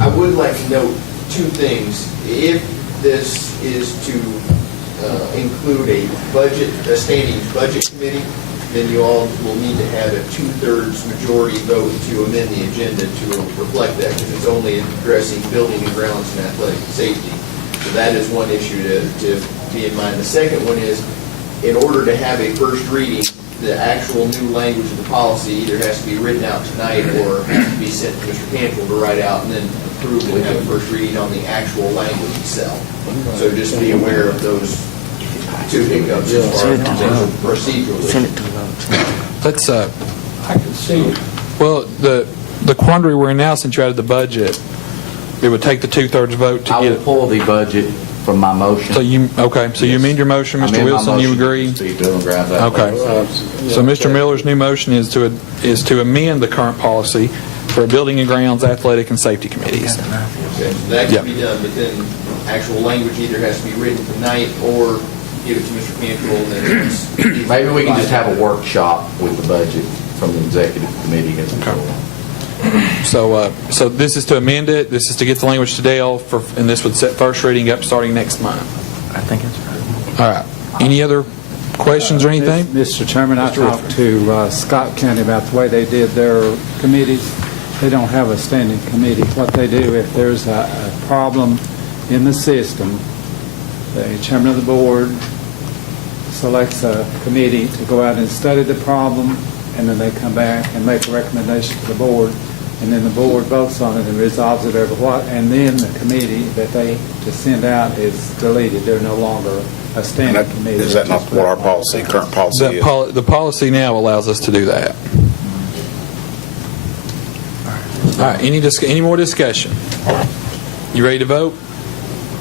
I would like to note 2 things. If this is to include a standing budget committee, then you all will need to have a 2/3 majority vote to amend the agenda to reflect that, because it's only addressing building and grounds and athletic safety. So that is one issue to be in mind. The second one is, in order to have a first reading, the actual new language of the policy either has to be written out tonight or has to be sent to Mr. Campbell to write out and then approved and have a first reading on the actual language itself. So just be aware of those two hiccups as far as potential procedural issues. Let's, I can see it. well, the quandary we're in now, since you added the budget, it would take the 2/3 vote to I get will it. pull the budget from my motion. So you, okay, so you amend your motion, I Mr. amend my Wilson, you motion agree? to be building grounds Okay. athletic. So Mr. Miller's new motion is to amend the current policy for building and grounds, athletic, and safety committees. Okay, so that Yep. can be done, but then actual language either has to be written tonight or give it to Mr. Campbell and then it's... Maybe we can just have a workshop with the budget from the executive committee as a whole. So this is to amend it, this is to get the language to Dale, and this would set first reading up starting next month. I think that's right. All right. Any other questions or anything? Mr. Chairman, I Mr. talked to Scott County about the way they did their committees. They don't have a standing committee. What they do, if there's a problem in the system, the chairman of the board selects a committee to go out and study the problem, and then they come back and make a recommendation to the board, and then the board votes on it and resolves it over what, and then the committee that they to send out is deleted. They're no longer a standing committee. Is that not what our policy, current policy is? The policy now allows us to do that. All right, any more discussion? You ready to vote?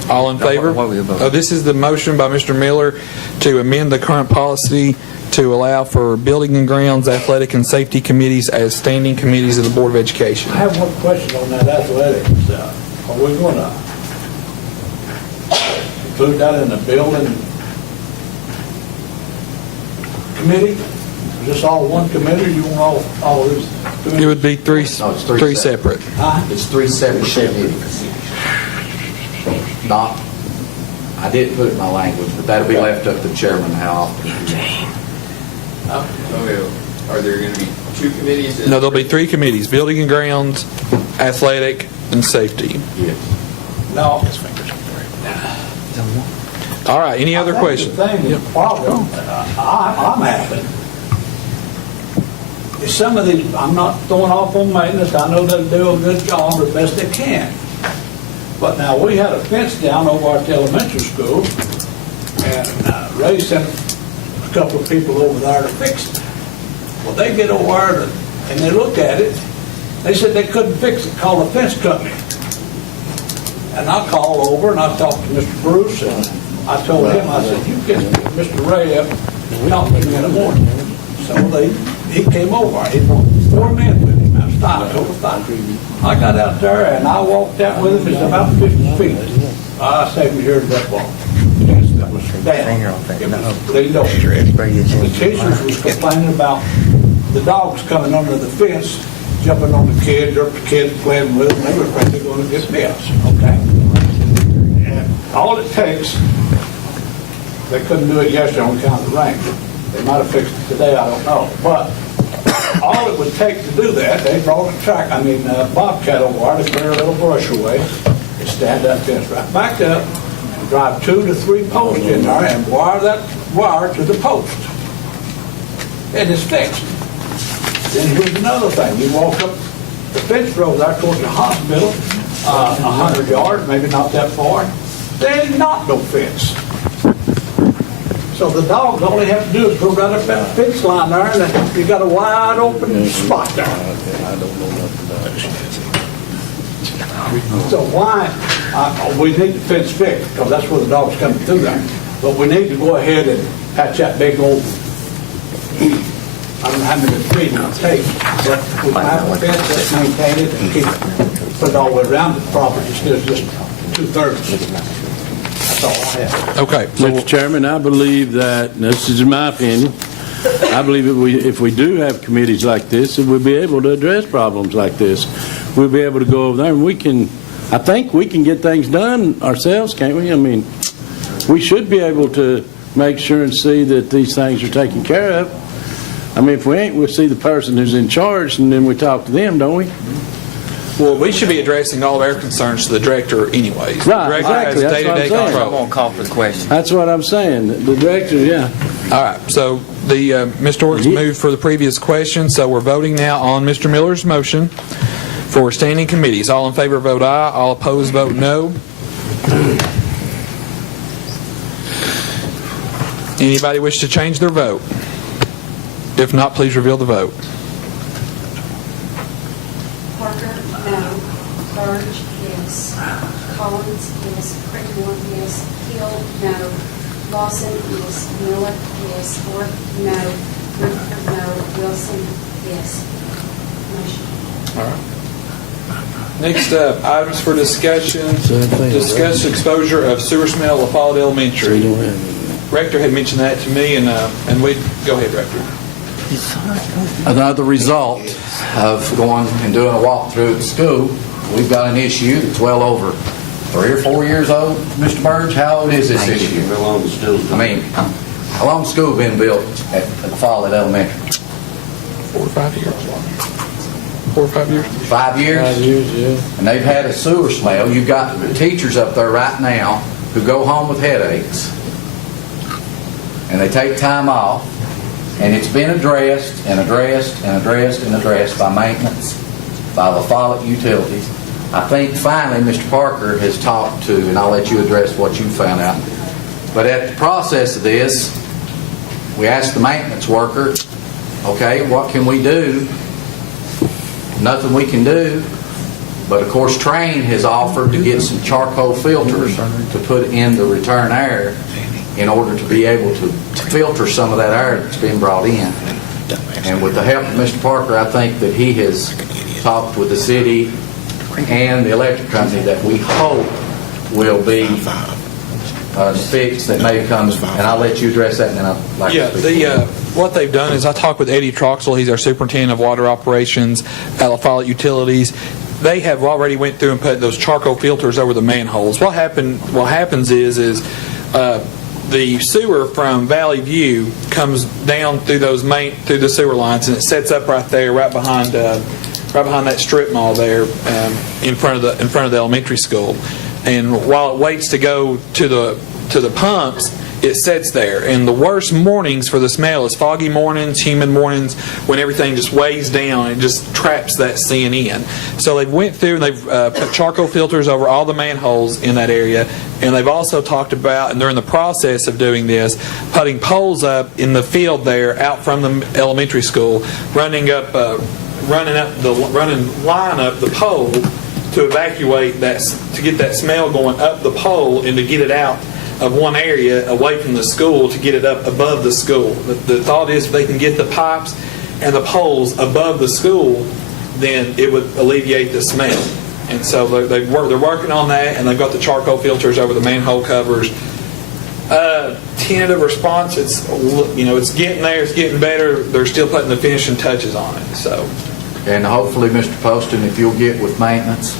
All in favor? What are we voting? Oh, this is the motion by Mr. Miller to amend the current policy to allow for building and grounds, athletic, and safety committees as standing committees of the Board of Education. I have one question on that athletics. Are we going to include that in the building committee? Is this all one committee, or you want all of this? It would be three No, it's three separate. It's three separate committees. Not, I didn't put it in my language, but that'll be left up to the chairman how often. Okay, are there going to be two committees? No, there'll be three committees: building and grounds, athletic, and safety. Yes. No. All right. Any other questions? The thing, the problem I'm having is some of these, I'm not throwing off on maintenance, I know they'll do a good job the best they can. But now, we had a fence down over at the elementary school, and Ray sent a couple of people over there to fix it. Well, they get over there and they looked at it, they said they couldn't fix it, call the fence company. And I called over and I talked to Mr. Bruce, and I told him, I said, you get Mr. Ray up and talk to me in the morning. So he came over, he brought 4 men with him, I stopped over 5. I got out there and I walked out with him, it's about 50 feet. I saved me here to that wall. That was down. It was leaned over. The teachers was complaining about the dogs coming under the fence, jumping on the kids, or the kids playing with them, they were afraid they were going to get bits, okay? And all it takes, they couldn't do it yesterday on account of the rain. They might have fixed it today, I don't know. But all it would take to do that, they brought a bobcat over there to clear a little brush away, and stand that fence right back up, and drive 2 to 3 posts in there, and wire that wire to the post. And it's fixed. Then here's another thing. You walk up the fence road there towards the hospital, 100 yards, maybe not that far. There ain't not no fence. So the dogs, all they have to do is go right up that fence line there, and then you got a wide open spot there. So why, we need the fence fixed, because that's where the dogs come through there. But we need to go ahead and patch that big old, I don't know how many feet it'll take, but we have a fence that's maintain it and keep it, put it all the way around the property instead of just 2/3. That's all I have. Okay. Mr. Chairman, I believe that, and this is my opinion, I believe if we do have committees like this, that we'll be able to address problems like this. We'll be able to go over there and I think we can get things done ourselves, can't we? I mean, we should be able to make sure and see that these things are taken care of. I mean, if we ain't, we'll see the person who's in charge, and then we talk to them, don't we? Well, we should be addressing all of our concerns to the director anyways. Right, The director exactly. has That's what I'm day-to-day saying. I'm control. going to call for the question. That's what I'm saying. The director, yeah. All right, so the Mr. Orton's moved for the previous question, so we're voting now on Mr. Miller's motion for standing committees. All in favor vote aye, all opposed vote no. Anybody wish to change their vote? If not, please reveal the vote. Parker, no. Burge, yes. Collins, yes. Crickmore, yes. Hill, no. Lawson, yes. Miller, yes. Ford, no. Rutherford, no. Wilson, yes. Motion. All right. Next up, items for discussion. Discuss exposure of sewer smell at Follett Elementary. Rector had mentioned that to me, and we go ahead, Rector. Another result of going and doing a walkthrough at the school, we've got an issue that's well over 3 or 4 years old. Mr. Burge, how old is this issue? How long has school been built at Follett Elementary? 4 or 5 years. 4 or 5 years? 5 years? 5 years, yeah. And they've had a sewer smell. You've got teachers up there right now who go home with headaches, and they take time off, and it's been addressed and addressed and addressed and addressed by maintenance, by the Follett Utilities. I think finally Mr. Parker has talked to, and I'll let you address what you found out. But at the process of this, we asked the maintenance worker, okay, what can we do? Nothing we can do. But of course, Train has offered to get some charcoal filters to put in the return air in order to be able to filter some of that air that's been brought in. And with the help of Mr. Parker, I think that he has talked with the city and the electric company that we hope will be fixed that may come. And I'll let you address that, and then I'd like to speak. What they've done is I talked with Eddie Troxel. He's our superintendent of water operations at Follett Utilities. They have already went through and put those charcoal filters over the manholes. What happens is the sewer from Valley View comes down through through the sewer lines, and it sets up right there, right behind that strip mall there, in front of the elementary school. And while it waits to go to the pumps, it sits there. And the worst mornings for the smell is foggy mornings, humid mornings, when everything just weighs down and just traps that sin in. So they've went through and they've put charcoal filters over all the manholes in that area. And they've also talked about, and they're in the process of doing this, putting poles up in the field there out from the elementary school, running line up the pole to evacuate that, to get that smell going up the pole and to get it out of one area away from the school to get it up above the school. The thought is if they can get the pipes and the poles above the school, then it would alleviate the smell. And so they're working on that, and they've got the charcoal filters over the manhole covers. Tentative response, it's getting there, it's getting better. They're still putting the finishing touches on it. So, and hopefully, Mr. Poston, if you'll get with maintenance,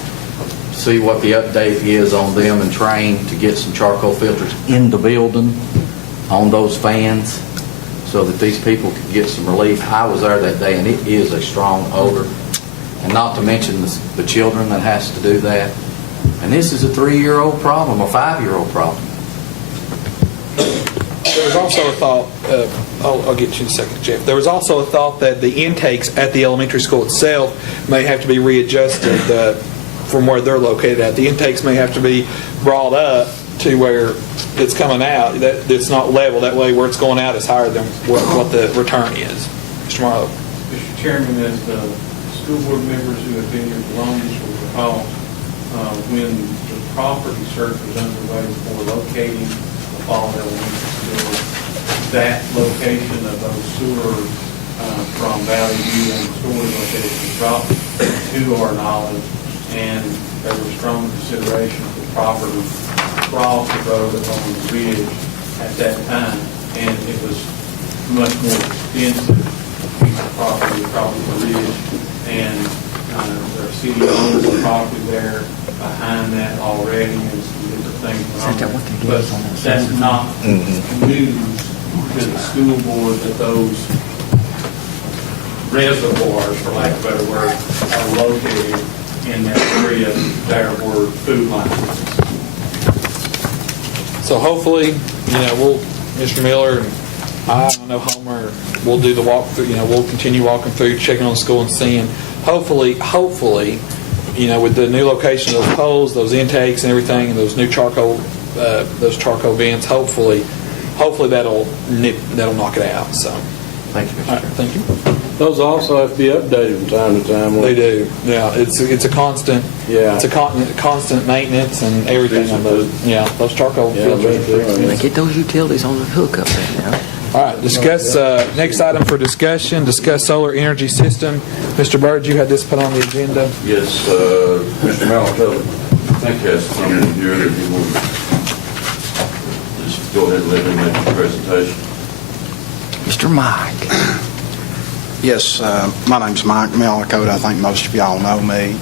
see what the update is on them and Train to get some charcoal filters in the building on those fans so that these people can get some relief. I was there that day, and it is a strong odor. And not to mention the children that has to do that. And this is a 3-year-old problem, a 5-year-old problem. There was also a thought, I'll get you in a second, Jeff. There was also a thought that the intakes at the elementary school itself may have to be readjusted from where they're located at. The intakes may have to be brought up to where it's coming out. That it's not level. That way where it's going out is higher than what the return is. Mr. Marlowe. Mr. Chairman, as the school board members who have been here the longest will recall, when the property search was underway for locating the Follett Elementary School, that location of those sewer from Valley View and storage locations dropped to our knowledge, and there was strong consideration for property across the road along the ridge at that time, and it was much more expensive piece of property across the ridge, and the city owns the property there behind that already, and some different things went on. But that's not news to the school board that those reservoirs, for lack of a better word, are located in that area there where food lines. So hopefully, Mr. Miller and I know Homer, we'll do the walkthrough, we'll continue walking through, checking on the school and seeing, hopefully, with the new location of those poles, those intakes and everything, and those new charcoal vents, hopefully that'll knock it out. So, Thank you, Mr. all right, thank you. Those also have to be updated from time to time. They do. Yeah, it's a constant. Yeah. It's a constant maintenance and everything on those. Yeah, those charcoal filters. Get those utilities on the hook up there now. All right, discuss, next item for discussion, discuss solar energy system. Mr. Byrd, you had this put on the agenda. Yes, Mr. Malaco, I think has someone here that you will just go ahead and let him make the presentation. Mr. Mike. Yes, my name's Mike Malaco. I think most of y'all know me.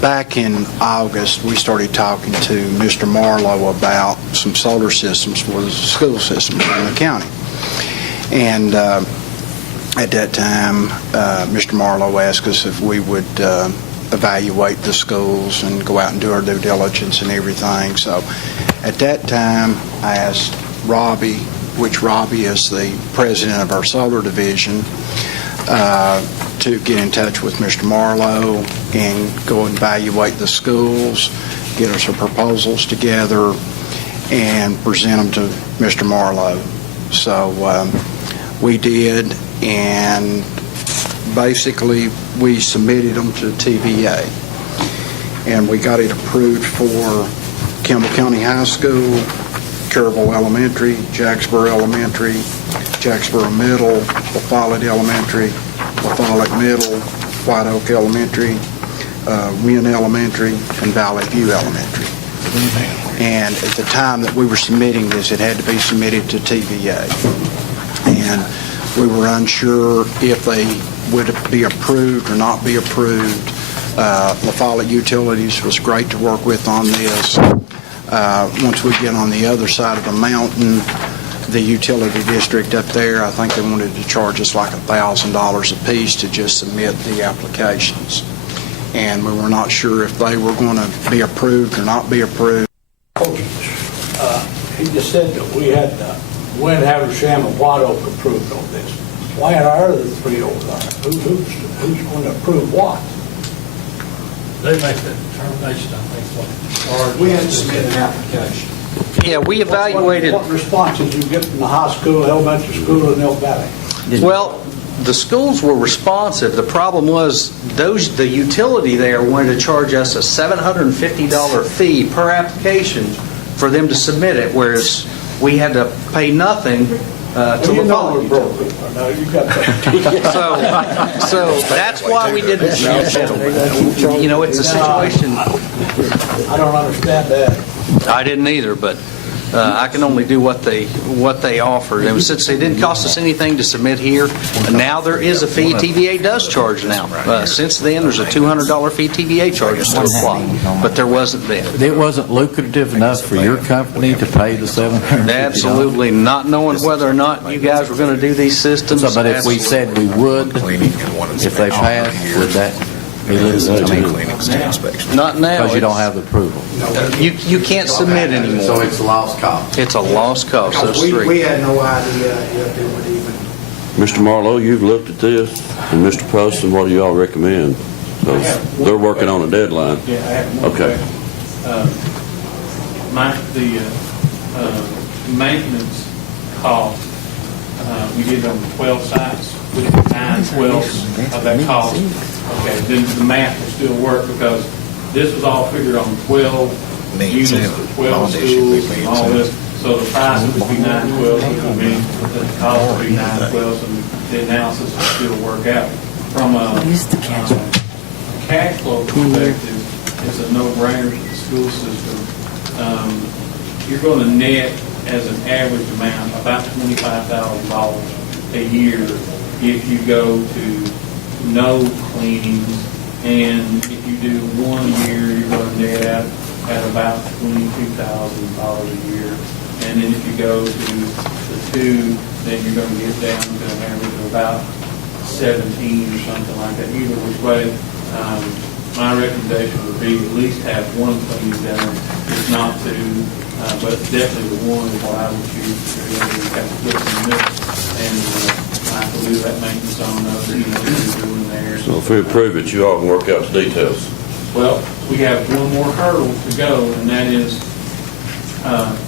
Back in August, we started talking to Mr. Marlowe about some solar systems for the school systems in the county. And at that time, Mr. Marlowe asked us if we would evaluate the schools and go out and do our due diligence and everything. So at that time, I asked Robbie, which Robbie is the president of our solar division, to get in touch with Mr. Marlowe and go and evaluate the schools, get us our proposals together, and present them to Mr. Marlowe. So we did, and basically we submitted them to TVA, and we got it approved for Campbell County High School, Kerrville Elementary, Jacksboro Elementary, Jacksboro Middle, LaFollette Elementary, LaFollette Middle, White Oak Elementary, Wynn Elementary, and Valley View Elementary. And at the time that we were submitting this, it had to be submitted to TVA. And we were unsure if they would be approved or not be approved. LaFollette Utilities was great to work with on this. Once we get on the other side of the mountain, the utility district up there, I think they wanted to charge us like $1,000 a piece to just submit the applications. And we were not sure if they were going to be approved or not be approved. He just said that we had Wynn, Haversham, and White Oak approved on this. Why aren't our other three over there? Who's going to approve what? They make that determination, I think, We had to submit an application. Yeah, we evaluated. What responses you get from the high school, elementary school, and Elk Valley? Well, the schools were responsive. The problem was the utility there wanted to charge us a $750 fee per application for them to submit it, whereas we had to pay nothing to the following. So that's why we didn't. It's a situation. I don't understand that. I didn't either, but I can only do what they offered. And since they didn't cost us anything to submit here, now there is a fee TVA does charge now. Since then, there's a $200 fee TVA charges to apply, but there wasn't then. It wasn't lucrative enough for your company to pay the $750? Absolutely, not knowing whether or not you guys were going to do these systems. But if we said we would, if they passed, would that be not now. Because you don't have the approval. You can't submit anymore. So it's a lost cause. It's a lost cause. Those three. We had no idea if it would even. Mr. Marlowe, you've looked at this, and Mr. Poston, what do y'all recommend? So they're working on a deadline. Yeah, I have one. Okay. The maintenance cost, we did on 12 sites, with 9/12 of that cost. Okay, then the math will still work because this was all figured on 12 units for 12 schools and all this. So the price would be 9/12, which would mean that the cost would be 9/12, and the analysis will still work out. From a cash flow perspective, it's a no-brainer for the school system. You're going to net as an average amount about $25,000 a year if you go to no cleanings, and if you do 1 year, you're going to net out at about $22,000 a year. And then if you go to the 2, then you're going to get down to an average of about 17 or something like that. Either which way, my recommendation would be at least have one cleaning done, if not two, but definitely the one is what I would choose to do. We have to put in the middle, and I can do that maintenance on those, what we're doing there. So if we approve it, you all can work out the details. Well, we have one more hurdle to go, and that is,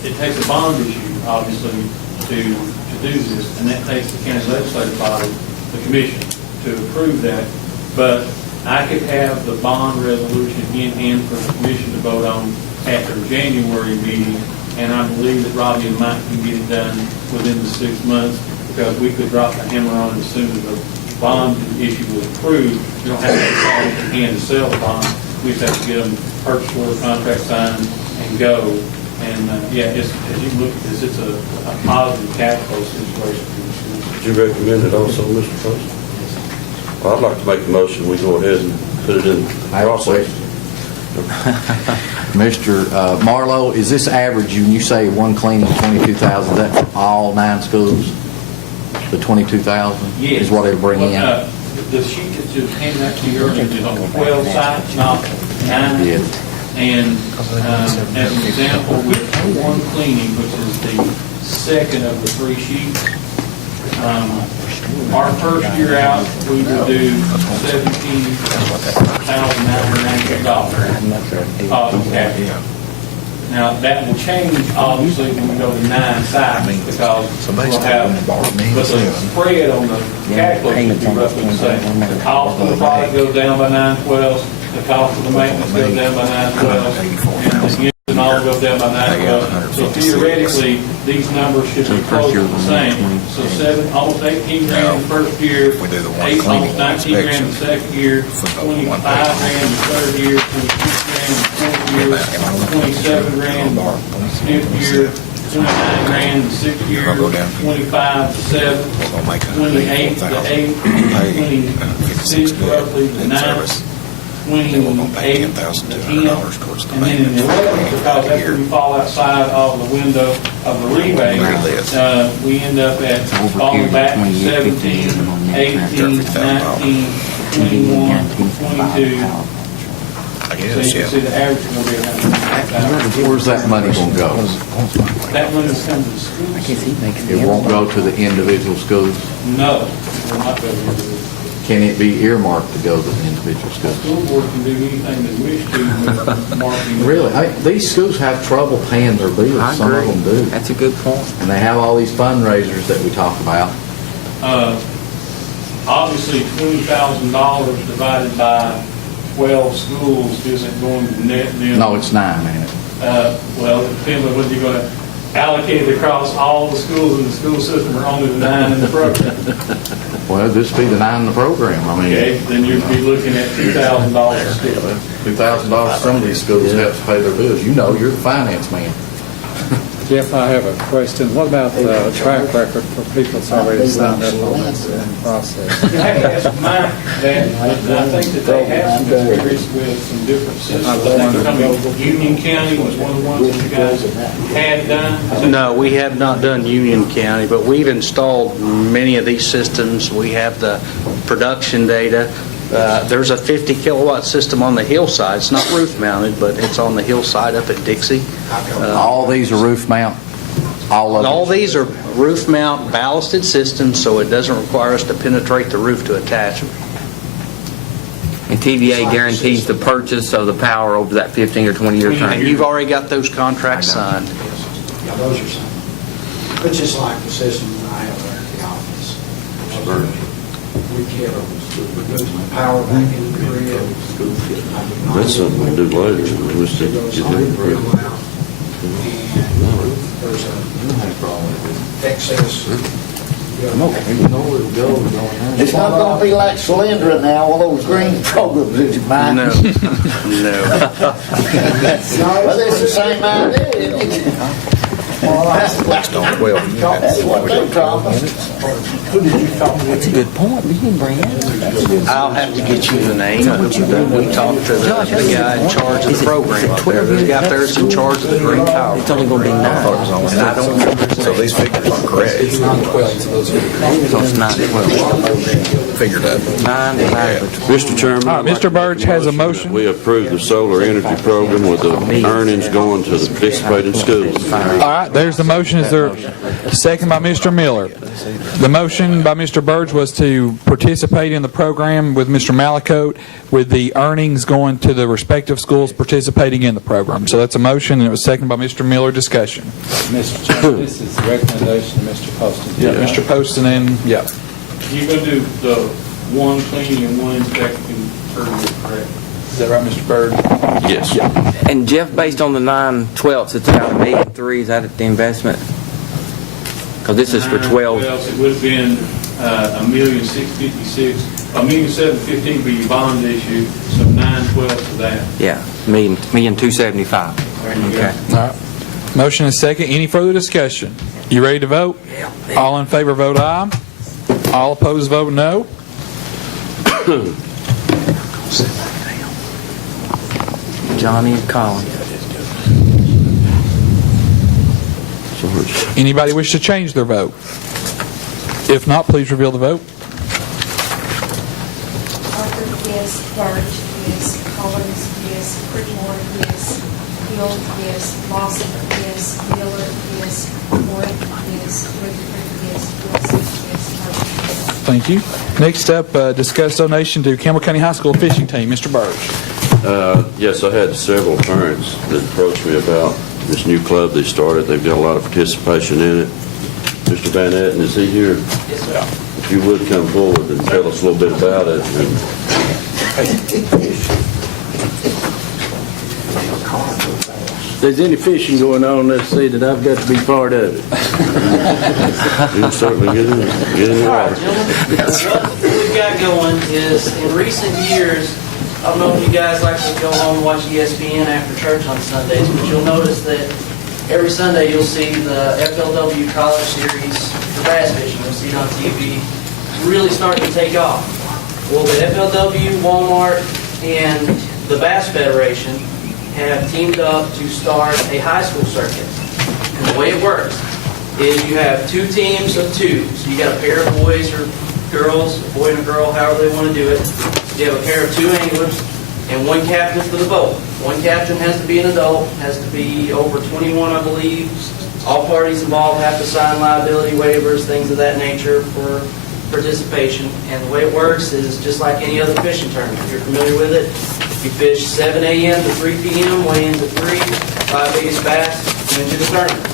it takes a bond issue, obviously, to do this, and that takes the county legislative body, the commission, to approve that. But I could have the bond resolution in hand for the commission to vote on at their January meeting, and I believe that Robbie and Mike can get it done within the 6 months, because we could drop the hammer on it as soon as the bond issue was approved. You don't have to have it in hand to sell the bond. We just have to get them purchase order contract signed and go. And as you look at this, it's a positive cash flow situation. Would you recommend it also, Mr. Post? Well, I'd like to make the motion, we go ahead and put it in process. Mr. Marlowe, is this average, you say one cleaning, 22,000, is that for all 9 schools? The 22,000 Yes. is what they bring in? The sheet that you handed out to you earlier is on 12 sites, not 9. Yes. And as an example, with one cleaning, which is the second of the 3 sheets, our first year out, we would do $17,998. Now, that will change, obviously, when we go to 9 sites, because we'll have, but the spread on the cash flow should be roughly the same. The cost of the product goes down by 9/12, the cost of the maintenance goes down by 9/12, and the units and all goes down by 9/12. So theoretically, these numbers should be close to the same. So almost 18 grand the first year, almost 19 grand the second year, 25 grand the third year, 26 grand the fourth year, 27 grand the fifth year, 29 grand the sixth year, 25 the seventh, 28 the eighth, 26 roughly the ninth, 28 the 10th, and then in the 11th, because that's when we fall outside of the window of the rebate, we end up at falling back to 17, 18, 19, 21, 22. So you can see the average will be around 9,000. Where's that money going to go? That money is coming to the schools. It won't go to the individual schools? No, it will not go to the individual. Can it be earmarked to go to the individual schools? The school board can do anything they wish to with marking. Really? These schools have trouble paying their bills. Some of them do. That's a good point. And they have all these fundraisers that we talk about. Obviously, $20,000 divided by 12 schools isn't going to net them. No, it's 9, ain't it? Well, it depends on whether you're going to allocate it across all the schools in the school system or only the 9 in the program. Well, this be the 9 in the program. I mean, Okay, then you'd be looking at $2,000 still. $2,000, some of these schools have to pay their bills. You know, you're the finance man. Jeff, I have a question. What about the track record for people that's already signed up on this process? You have to ask Mike that, I think that they have some experience with some different systems. Union County was one of the ones that you guys had done. No, we have not done Union County, but we've installed many of these systems. We have the production data. There's a 50 kilowatt system on the hillside. It's not roof mounted, but it's on the hillside up at Dixie. All these are roof mount? All these are roof mount ballasted systems, so it doesn't require us to penetrate the roof to attach them. And TVA guarantees the purchase of the power over that 15 or 20-year term. And you've already got those contracts signed. Yeah, those are signed. But just like the system that I have there at the office. We get power back in the grid. That's something we do later. We still get it. There's a excess. It's not going to be like Solyndra now, all those green programs that you buy. No. Well, it's the same idea, isn't it? Next on 12. That's what they call them. Who did you talk to? That's a good point. You can bring it. I'll have to get you the name. We talked to the guy in charge of the program up there. The guy there is in charge of the Green Power. It's only going to be 9. And I don't remember his So name. these figures are correct. So it's 9, 12. Figured out. 9 divided by 12. Mr. Chairman. All right, Mr. Burge has a motion. We approve the solar energy program with the earnings going to the participating schools. All right, there's the motion. Is there a second by Mr. Miller? The motion by Mr. Burge was to participate in the program with Mr. Malacote, with the earnings going to the respective schools participating in the program. So that's a motion, and it was seconded by Mr. Miller. Discussion. Mr. Chairman, this is the recommendation of Mr. Poston. Yeah, Mr. Poston and, yeah. You're going to do the one cleaning and one inspecting per year, correct? Is that right, Mr. Burge? Yes. And Jeff, based on the 9/12, it's about $1.3 million. Is that the investment? Because this is for 12. It would have been $1,656,000, $1,715,000 be your bond issue, so 9/12 for that. Yeah, $1,275,000. There you Okay. go. All right. Motion is second. Any further discussion? You ready to vote? All in favor vote aye. All opposed vote no. Johnny and Colin. Anybody wish to change their vote? If not, please reveal the vote. Arthur, yes. Burge, yes. Collins, yes. Creekmore, yes. Hill, yes. Lawson, yes. Miller, yes. Warren, yes. Rutherford, yes. Wilson, yes. Burge, yes. Thank you. Next up, discuss donation to Campbell County High School fishing team. Mr. Burge. Yes, I had several parents that approached me about this new club they started. They've got a lot of participation in it. Mr. Van Etten, is he here? Yes, sir. If you would come forward and tell us a little bit about it. If there's any fishing going on, let's see that I've got to be part of it. You can certainly get in the water. What we've got going is, in recent years, I don't know if you guys like to go home and watch ESPN after church on Sundays, but you'll notice that every Sunday you'll see the FLW College Series for bass fishing. You'll see it on TV. It's really starting to take off. Well, the FLW, Walmart, and the Bass Federation have teamed up to start a high school circuit. And the way it works is you have 2 teams of 2. So you got a pair of boys or girls, a boy and a girl, however they want to do it. You have a pair of 2 anglers and 1 captain for the boat. 1 captain has to be an adult, has to be over 21, I believe. All parties involved have to sign liability waivers, things of that nature for participation. And the way it works is just like any other fishing tournament. If you're familiar with it, you fish 7 a.m. to 3 p.m., weigh in to 3, 5 biggest bass, wins you the tournament.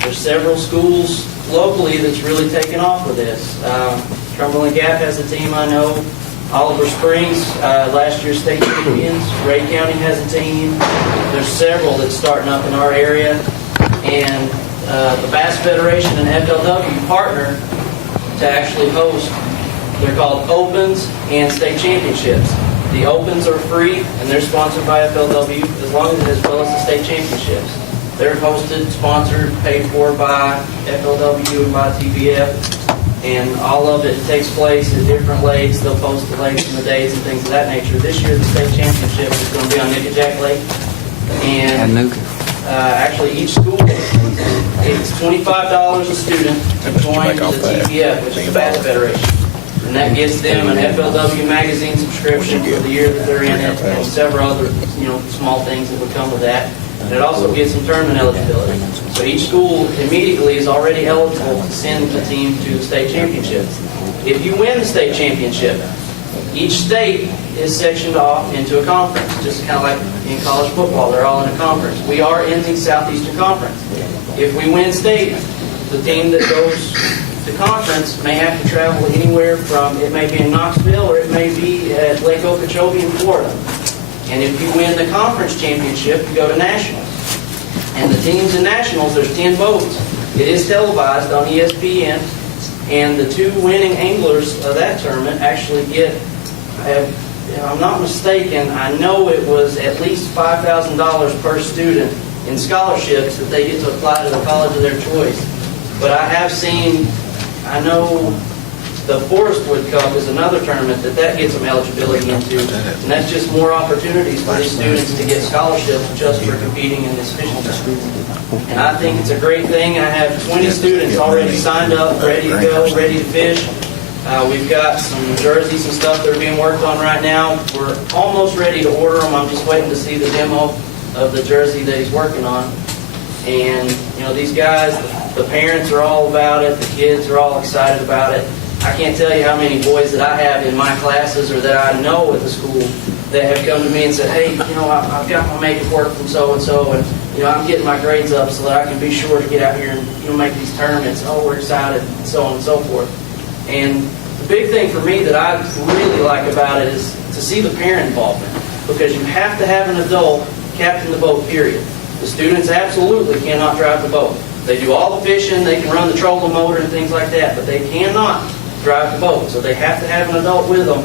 There's several schools locally that's really taken off with this. Cumberland Gap has a team I know. Oliver Springs, last year's state champions. Ray County has a team. There's several that's starting up in our area. And the Bass Federation and FLW partner to actually host. They're called Opens and State Championships. The Opens are free, and they're sponsored by FLW, as well as the State Championships. They're hosted, sponsored, paid for by FLW and by TBF. And all of it takes place at different lakes. They'll post the lakes and the days and things of that nature. This year, the state championship is going to be on Nickajack Lake. And actually, each school, it's $25 a student to join the TBF, which is the Bass Federation. And that gives them an FLW magazine subscription for the year that they're in it, and several other, small things that would come with that. And it also gives them tournament eligibility. So each school immediately is already eligible to send the team to the state championships. If you win the state championship, each state is sectioned off into a conference, just kind of like in college football. They're all in a conference. We are in the Southeastern Conference. If we win state, the team that goes to conference may have to travel anywhere from, it may be in Knoxville or it may be at Lake Okeechobee in Florida. And if you win the conference championship, you go to nationals. And the teams in nationals, there's 10 boats. It is televised on ESPN. And the 2 winning anglers of that tournament actually get, if I'm not mistaken, I know it was at least $5,000 per student in scholarships that they get to apply to the college of their choice. But I have seen, I know the Forestwood Cup is another tournament that gets them eligibility into, and that's just more opportunities for these students to get scholarships just for competing in this fishing tournament. And I think it's a great thing. I have 20 students already signed up, ready to go, ready to fish. We've got some jerseys and stuff that are being worked on right now. We're almost ready to order them. I'm just waiting to see the demo of the jersey that he's working on. And, you know, these guys, the parents are all about it. The kids are all excited about it. I can't tell you how many boys that I have in my classes or that I know at the school that have come to me and said, hey, you know, I've got my makeup work from so-and-so, and, you know, I'm getting my grades up so that I can be sure to get out here and, you know, make these tournaments. Oh, we're excited, and so on and so forth. And the big thing for me that I really like about it is to see the parent involvement, because you have to have an adult captain the boat, period. The students absolutely cannot drive the boat. They do all the fishing, they can run the trolling motor and things like that, but they cannot drive the boat. So they have to have an adult with them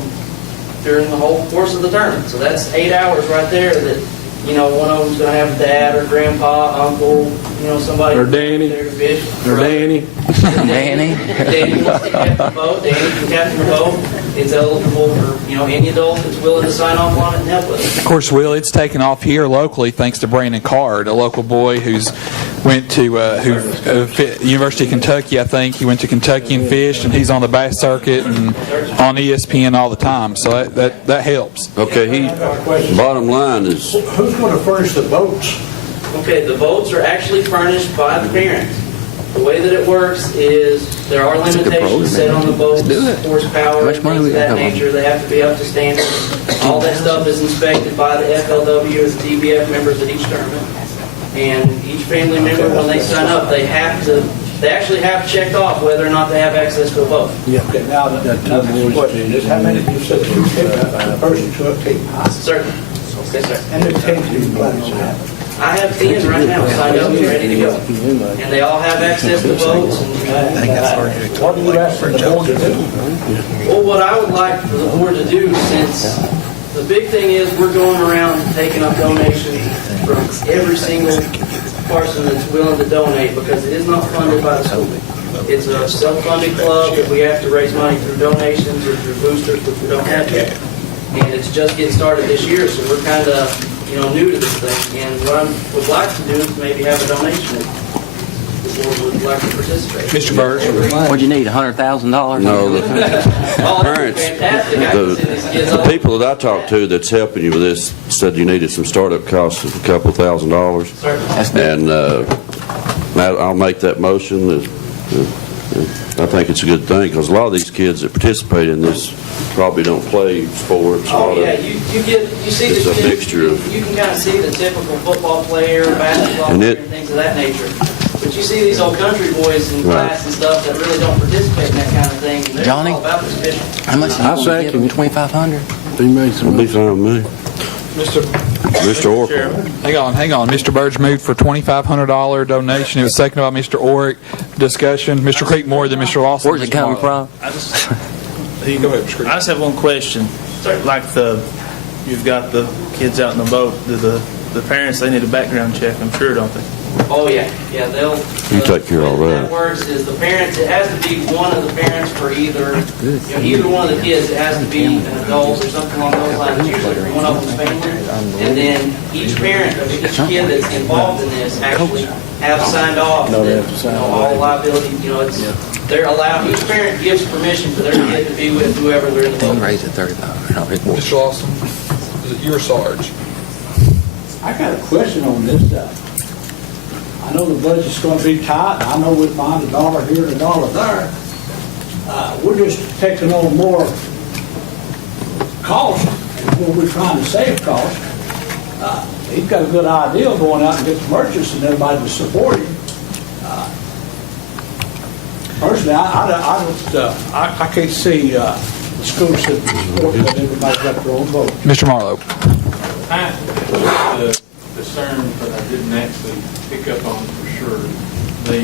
during the whole course of the tournament. So that's 8 hours right there that, you know, one of them's going to have dad or grandpa, uncle, you know, somebody Or Danny. there to fish. Or Danny. Danny wants to captain the boat. Danny can captain the boat. It's eligible for, you know, any adult that's willing to sign off on it and help with it. Of course, Will, it's taken off here locally thanks to Brandon Card, a local boy who's went to University of Kentucky, I think. He went to Kentucky and fished, and he's on the bass circuit and on ESPN all the time. So that helps. Okay, bottom line is, Who's going to furnish the boats? Okay, the boats are actually furnished by the parents. The way that it works is there are limitations set on the boats, horsepower, things of that nature. They have to be up to standard. All that stuff is inspected by the FLW as DBF members at each tournament. And each family member, when they sign up, they actually have checked off whether or not they have access to a boat. Yeah, okay, now the question is, how many, you said two persons to a team? Certainly. Yes, sir. And the teams do you plan on having? I have 10 right now signed up and ready to go. And they all have access to boats. And, what do you ask the board to do? well, what I would like for the board to do, since the big thing is we're going around taking up donations from every single person that's willing to donate, because it is not funded by the school. It's a self-funded club that we have to raise money through donations or through boosters, which we don't have yet. And it's just getting started this year, so we're kind of, you know, new to this thing. And what I would like to do is maybe have a donation if the board would like to participate. Mr. Burge. What'd you need, $100,000? no, the Oh, that's parents, fantastic. I can send these kids the off. people that I talked to that's helping you with this said you needed some startup costs of a couple $1,000. And I'll make that motion. I think it's a good thing, because a lot of these kids that participate in this probably don't play sports. Oh, yeah, you see It's the a kids, mixture of- you can kind of see the typical football player, basketball And player, it- and things of that nature. But you see these old country boys in class and stuff that really don't participate in that kind of thing. And they're Johnny? all about this fishing. How much I second it. $2,500? He made some. It'll be fine with me. Mr. Oracle. Hang on. Mr. Burge moved for $2,500 donation. It was seconded by Mr. Orick. Discussion. Mr. Creekmore, then Mr. Lawson. Where's it coming from? I just have one question. Like you've got the kids out in the boat. Do the parents, they need a background check, I'm sure, don't they? Oh, yeah, they'll. You take care of all The way that. that works is the parents, it has to be one of the parents for either one of the kids. It has to be an adult or something along those lines, usually for one of them's family. And then each parent of each kid that's involved in this actually have signed off that, all liability, they're allowed, each parent gives permission for their kid to be with whoever they're in the boat. Raise it $35. Mr. Lawson, is it your Sarge? I got a question on this stuff. I know the budget's going to be tight, and I know we find $1 here and $1 there. We're just taking on more cost, and we're trying to save cost. He's got a good idea of going out and get the merchants and everybody to support him. Personally, I can't see the school system supporting that everybody's got their own boat. Mr. Marlowe. I was concerned, but I didn't actually pick up on for sure. The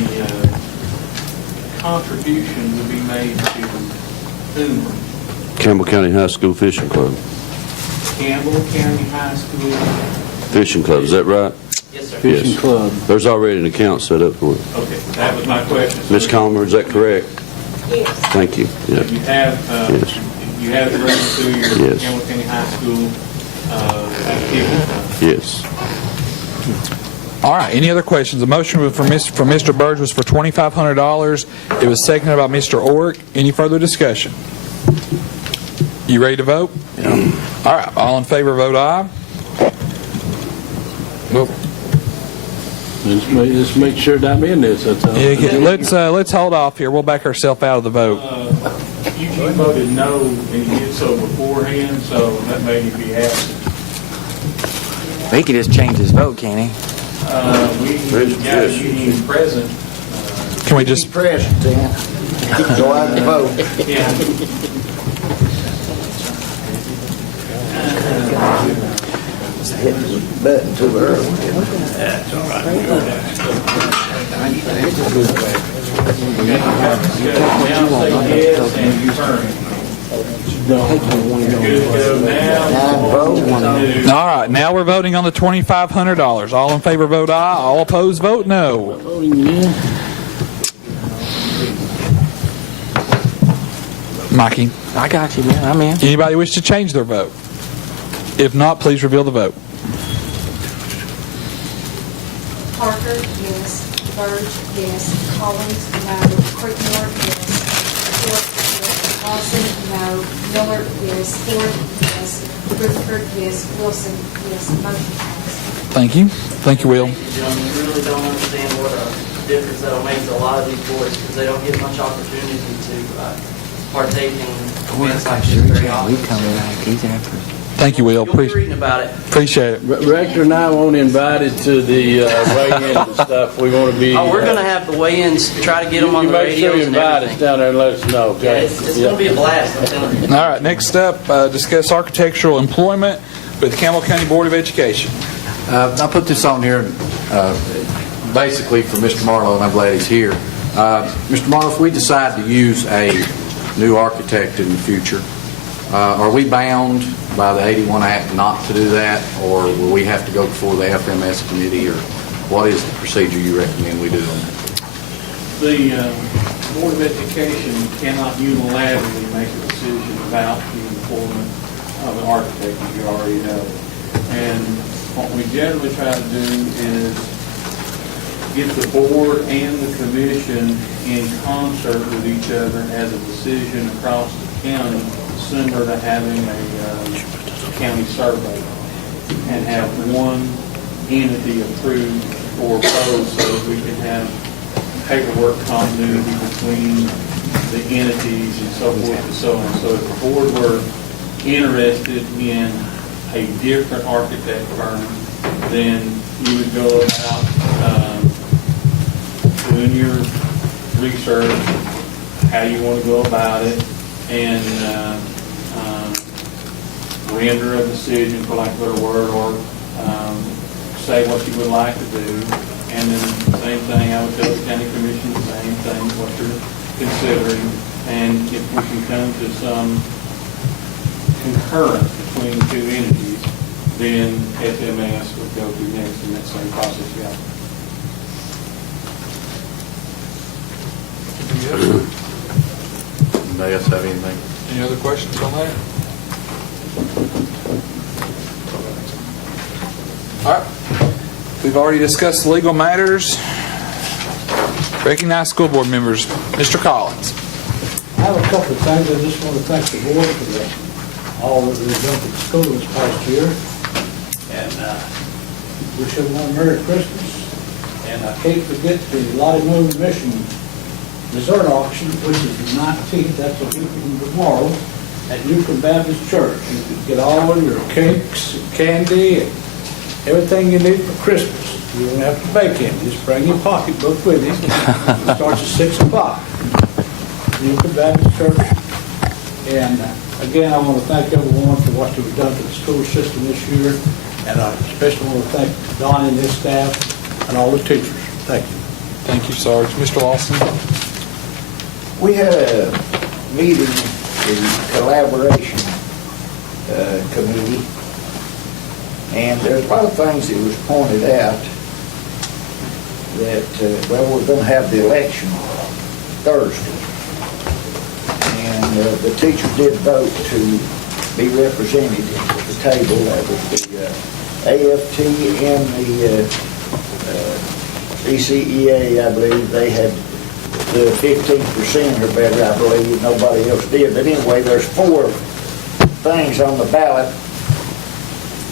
contribution would be made to whom? Campbell County High School Fishing Club. Campbell County High School. Fishing Club, is that right? Yes, sir. Fishing Yes. club. There's already an account set up for it. Okay, that was my question. Ms. Comer, is that correct? Yes. Thank you. Yeah. You have, Yes. you have it running through your Yes. Campbell County High School activity. Yes. All right, any other questions? The motion from Mr. Burge was for $2,500. It was seconded by Mr. Orrick. Any further discussion? You ready to vote? Yeah. All right, all in favor, vote aye. Nope. Let's make sure that I'm in this, that's all. Yeah, let's hold off here. We'll back ourselves out of the vote. You voted no, and you did so beforehand, so that made you be happy. He could just change his vote, can't he? We got a union present. Can we just Present then. Go out and vote. Yeah. Hit the button too early. That's all right. Now say yes and confirm. Good to go now. All right, now we're voting on the $2,500. All in favor, vote aye. All opposed, vote no. Mikey, I got you, man. I'm in. anybody wish to change their vote? If not, please reveal the vote. Parker, yes. Burge, yes. Collins, no. Creekmore, yes. Short, yes. Lawson, no. Miller, yes. Ford, yes. Rutherford, yes. Wilson, yes. Motion passed. Thank you. Thank you, Will. Thank you, gentlemen. We really don't understand what a difference that'll make to a lot of these boys because they don't get much opportunity to partake in events like this very often. He's after us. Thank you, Will. You'll be reading about it. Appreciate it. Rector and I won't invite it to the weigh-in and stuff. We want to be. Oh, we're going to have the weigh-ins, try to get them on the Make sure radios you and invite us everything. down there and let us know, Yeah, okay? it's going to be a blast, I'm telling you. All right, next up, discuss architectural employment with the Campbell County Board of Education. I put this on here basically for Mr. Marlowe, and I'm glad he's here. Mr. Marlowe, if we decide to use a new architect in the future, are we bound by the 81 Act not to do that, or will we have to go before the FMS committee, or what is the procedure you recommend we do on that? The Board of Education cannot unilaterally make a decision about the employment of an architect if you already know. And what we generally try to do is get the board and the commission in concert with each other as a decision across the county, similar to having a county survey, and have one entity approved or opposed so that we can have paperwork continuity between the entities and so forth and so on. So if the board were interested in a different architect firm, then you would go about doing your research, how you want to go about it, and render a decision, for lack of a better word, or say what you would like to do. And then same thing, I would tell the county commission the same thing, what you're considering. And if we can come to some concurrence between the two entities, then FMS would go through next in that same process. Yeah. Anybody else have anything? Any other questions on that? All right. We've already discussed the legal matters. Recognized school board members. Mr. Collins. I have a couple of things. I just want to thank the board for all that we've done for the school this past year. And wish everyone a Merry Christmas. And I can't forget the Lottie Moon Mission dessert auction, which is the 19th, that's a week from tomorrow, at Newcomb Baptist Church. You can get all your cakes, and candy, and everything you need for Christmas. You don't have to bake in. Just bring your pocketbook with you. It starts at 6 o'clock. Newcomb Baptist Church. And again, I want to thank everyone for what you've done for the school system this year. And I especially want to thank Donnie and his staff and all the teachers. Thank you. Thank you, Sarge. Mr. Lawson. We had a meeting, the collaboration committee, and there's a lot of things that was pointed out that, well, we're going to have the election Thursday. And the teachers did vote to be represented at the table. That was the AFT and the CCEA, I believe. They had the 15% or better, I believe. Nobody else did. But anyway, there's 4 things on the ballot.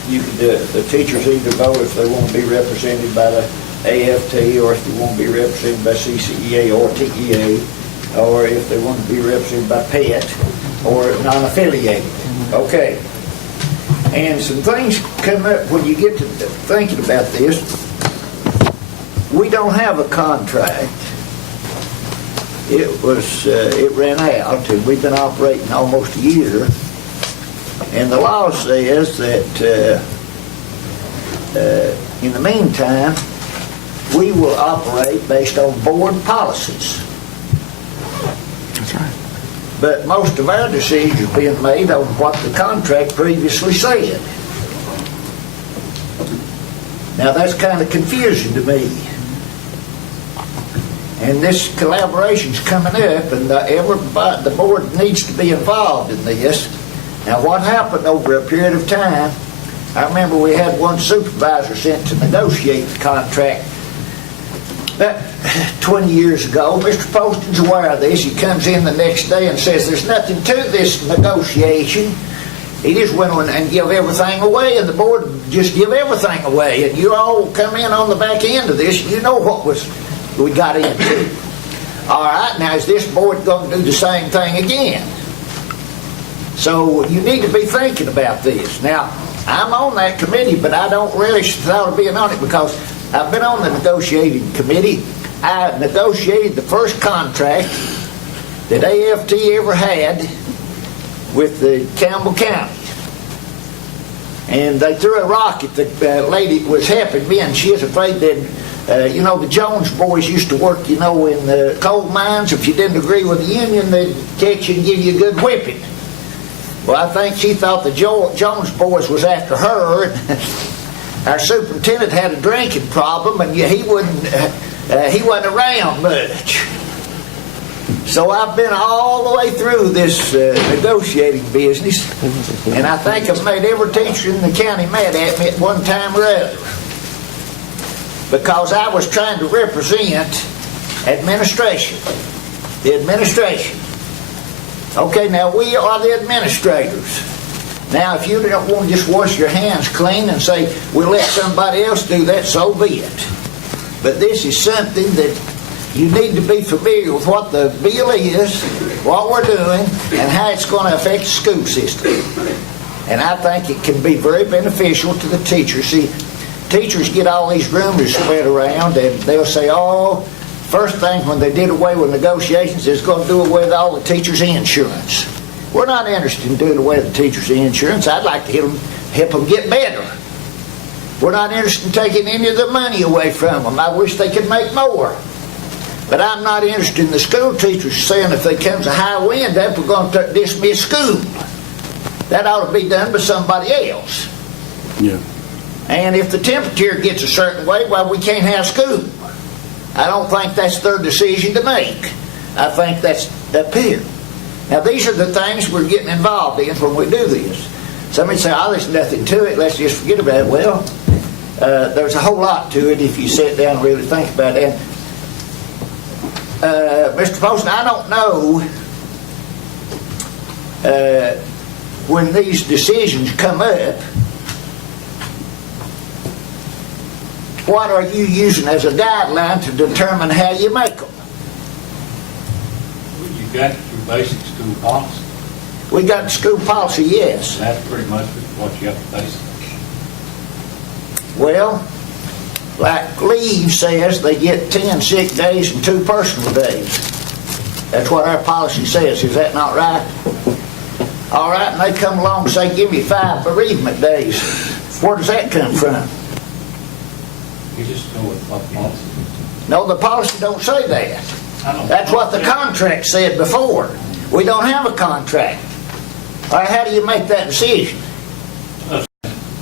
You could, the teachers either vote if they want to be represented by the AFT, or if they want to be represented by CCEA or TEA, or if they want to be represented by PET or non-affiliated. Okay. And some things come up when you get to thinking about this. We don't have a contract. It ran out, and we've been operating almost a year. And the law says that in the meantime, we will operate based on board policies. That's right. But most of our decisions are being made on what the contract previously said. Now that's kind of confusing to me. And this collaboration's coming up, and everybody, the board needs to be involved in this. Now what happened over a period of time, I remember we had one supervisor sent to negotiate the contract about 20 years ago. Mr. Poston's aware of this. He comes in the next day and says there's nothing to this negotiation. He just went on and give everything away, and the board just give everything away. And you all come in on the back end of this, and you know what we got into. All right, now is this board going to do the same thing again? So you need to be thinking about this. Now, I'm on that committee, but I don't really thought of being on it because I've been on the negotiating committee. I negotiated the first contract that AFT ever had with the Campbell County. And they threw a rock at the lady that was helping me, and she was afraid that, the Jones boys used to work, in the coal mines. If you didn't agree with the union, they'd catch you and give you a good whipping. Well, I think she thought the Jones boys was after her. And our superintendent had a drinking problem, and he wasn't around much. So I've been all the way through this negotiating business, and I think I've made every teacher in the county mad at me at one time or other, because I was trying to represent administration, the administration. Okay, now we are the administrators. Now, if you don't want to just wash your hands clean and say, we'll let somebody else do that, so be it. But this is something that you need to be familiar with what the bill is, what we're doing, and how it's going to affect the school system. And I think it can be very beneficial to the teachers. See, teachers get all these rumors spread around, and they'll say, first thing when they did away with negotiations is going to do away with all the teachers' insurance. We're not interested in doing away with the teachers' insurance. I'd like to help them get better. We're not interested in taking any of the money away from them. I wish they could make more. But I'm not interested in the school teachers saying if there comes a high wind up, we're going to dismiss school. That ought to be done by somebody else. Yeah. And if the temperature gets a certain way, well, we can't have school. I don't think that's their decision to make. I think that's up here. Now, these are the things we're getting involved in when we do this. Somebody say, there's nothing to it, let's just forget about it. Well, there's a whole lot to it if you sit down and really think about it. And, Mr. Poston, I don't know when these decisions come up, what are you using as a guideline to determine how you make them? Well, you got your basic school policy. We got the school policy, yes. That's pretty much what you have to base it. Well, like leave says they get 10 sick days and 2 personal days. That's what our policy says. Is that not right? All right, and they come along and say, give me 5 bereavement days. Where does that come from? You just go with what the policy. No, the policy don't say that. That's what the contract said before. We don't have a contract. All right, how do you make that decision?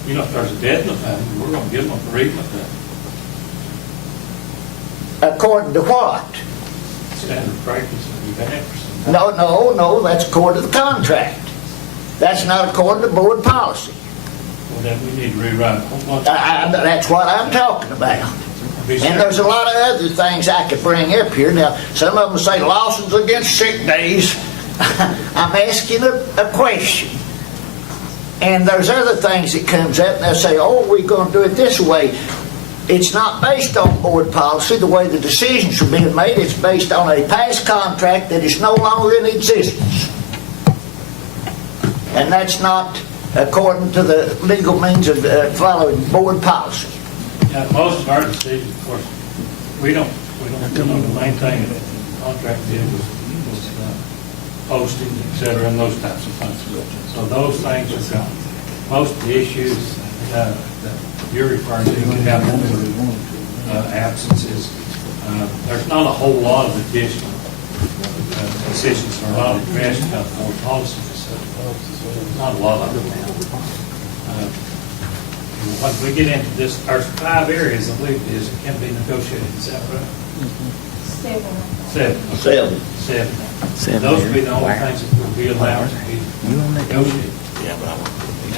If there's a death in the family, we're going to give them a bereavement day. According to what? Standard practice that we've had for some time. No, that's according to the contract. That's not according to board policy. Well, then we need to rewrite a whole bunch. That's what I'm talking about. And there's a lot of other things I could bring up here. Now, some of them say losses against sick days. I'm asking a question. And there's other things that comes up, and they say, oh, we're going to do it this way. It's not based on board policy, the way the decisions are being made. It's based on a past contract that is no longer in existence. And that's not according to the legal means of following board policy. Now, most of our decisions, of course, we don't maintain it. The contract did was posting, et cetera, and those types of things. So those things are gone. Most of the issues that you're referring to that have with absences, there's not a whole lot of additional decisions that are not addressed by the board policy. Not a lot of them. Once we get into this, there's 5 areas, I believe it is, that can be negotiated. Is that right? 7. Those would be the only things that would be allowed to be negotiated.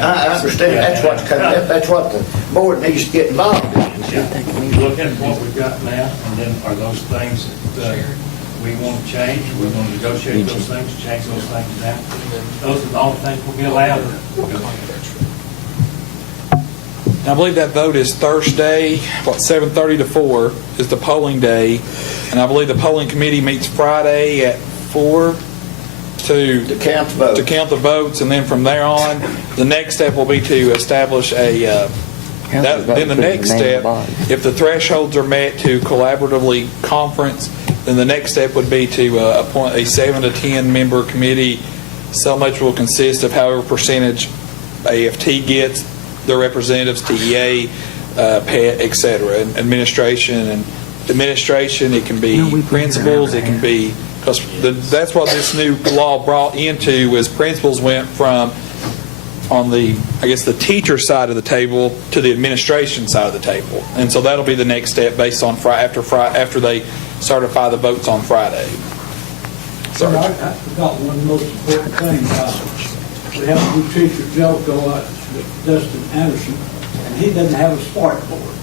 I understand. That's what's coming up. That's what the board needs to get involved in. Look at what we've got now, and then are those things that we want to change? We want to negotiate those things, change those things now. Those are the only things we'll be allowed to negotiate. I believe that vote is Thursday, 7:30 to 4 is the polling day. And I believe the polling committee meets Friday at 4 to count the votes. To count the votes. And then from there on, the next step will be to establish then the next step, if the thresholds are met to collaboratively conference, then the next step would be to appoint a 7 to 10 member committee. So much will consist of however percentage AFT gets, their representatives, TEA, PET, et cetera, and administration. It can be principals, it can be, because that's what this new law brought into, was principals went from on the teacher side of the table to the administration side of the table. And so that'll be the next step based on after they certify the votes on Friday. Sorry. I forgot one most important thing. We have a new teacher, Joe, Dustin Anderson, and he doesn't have a smart board.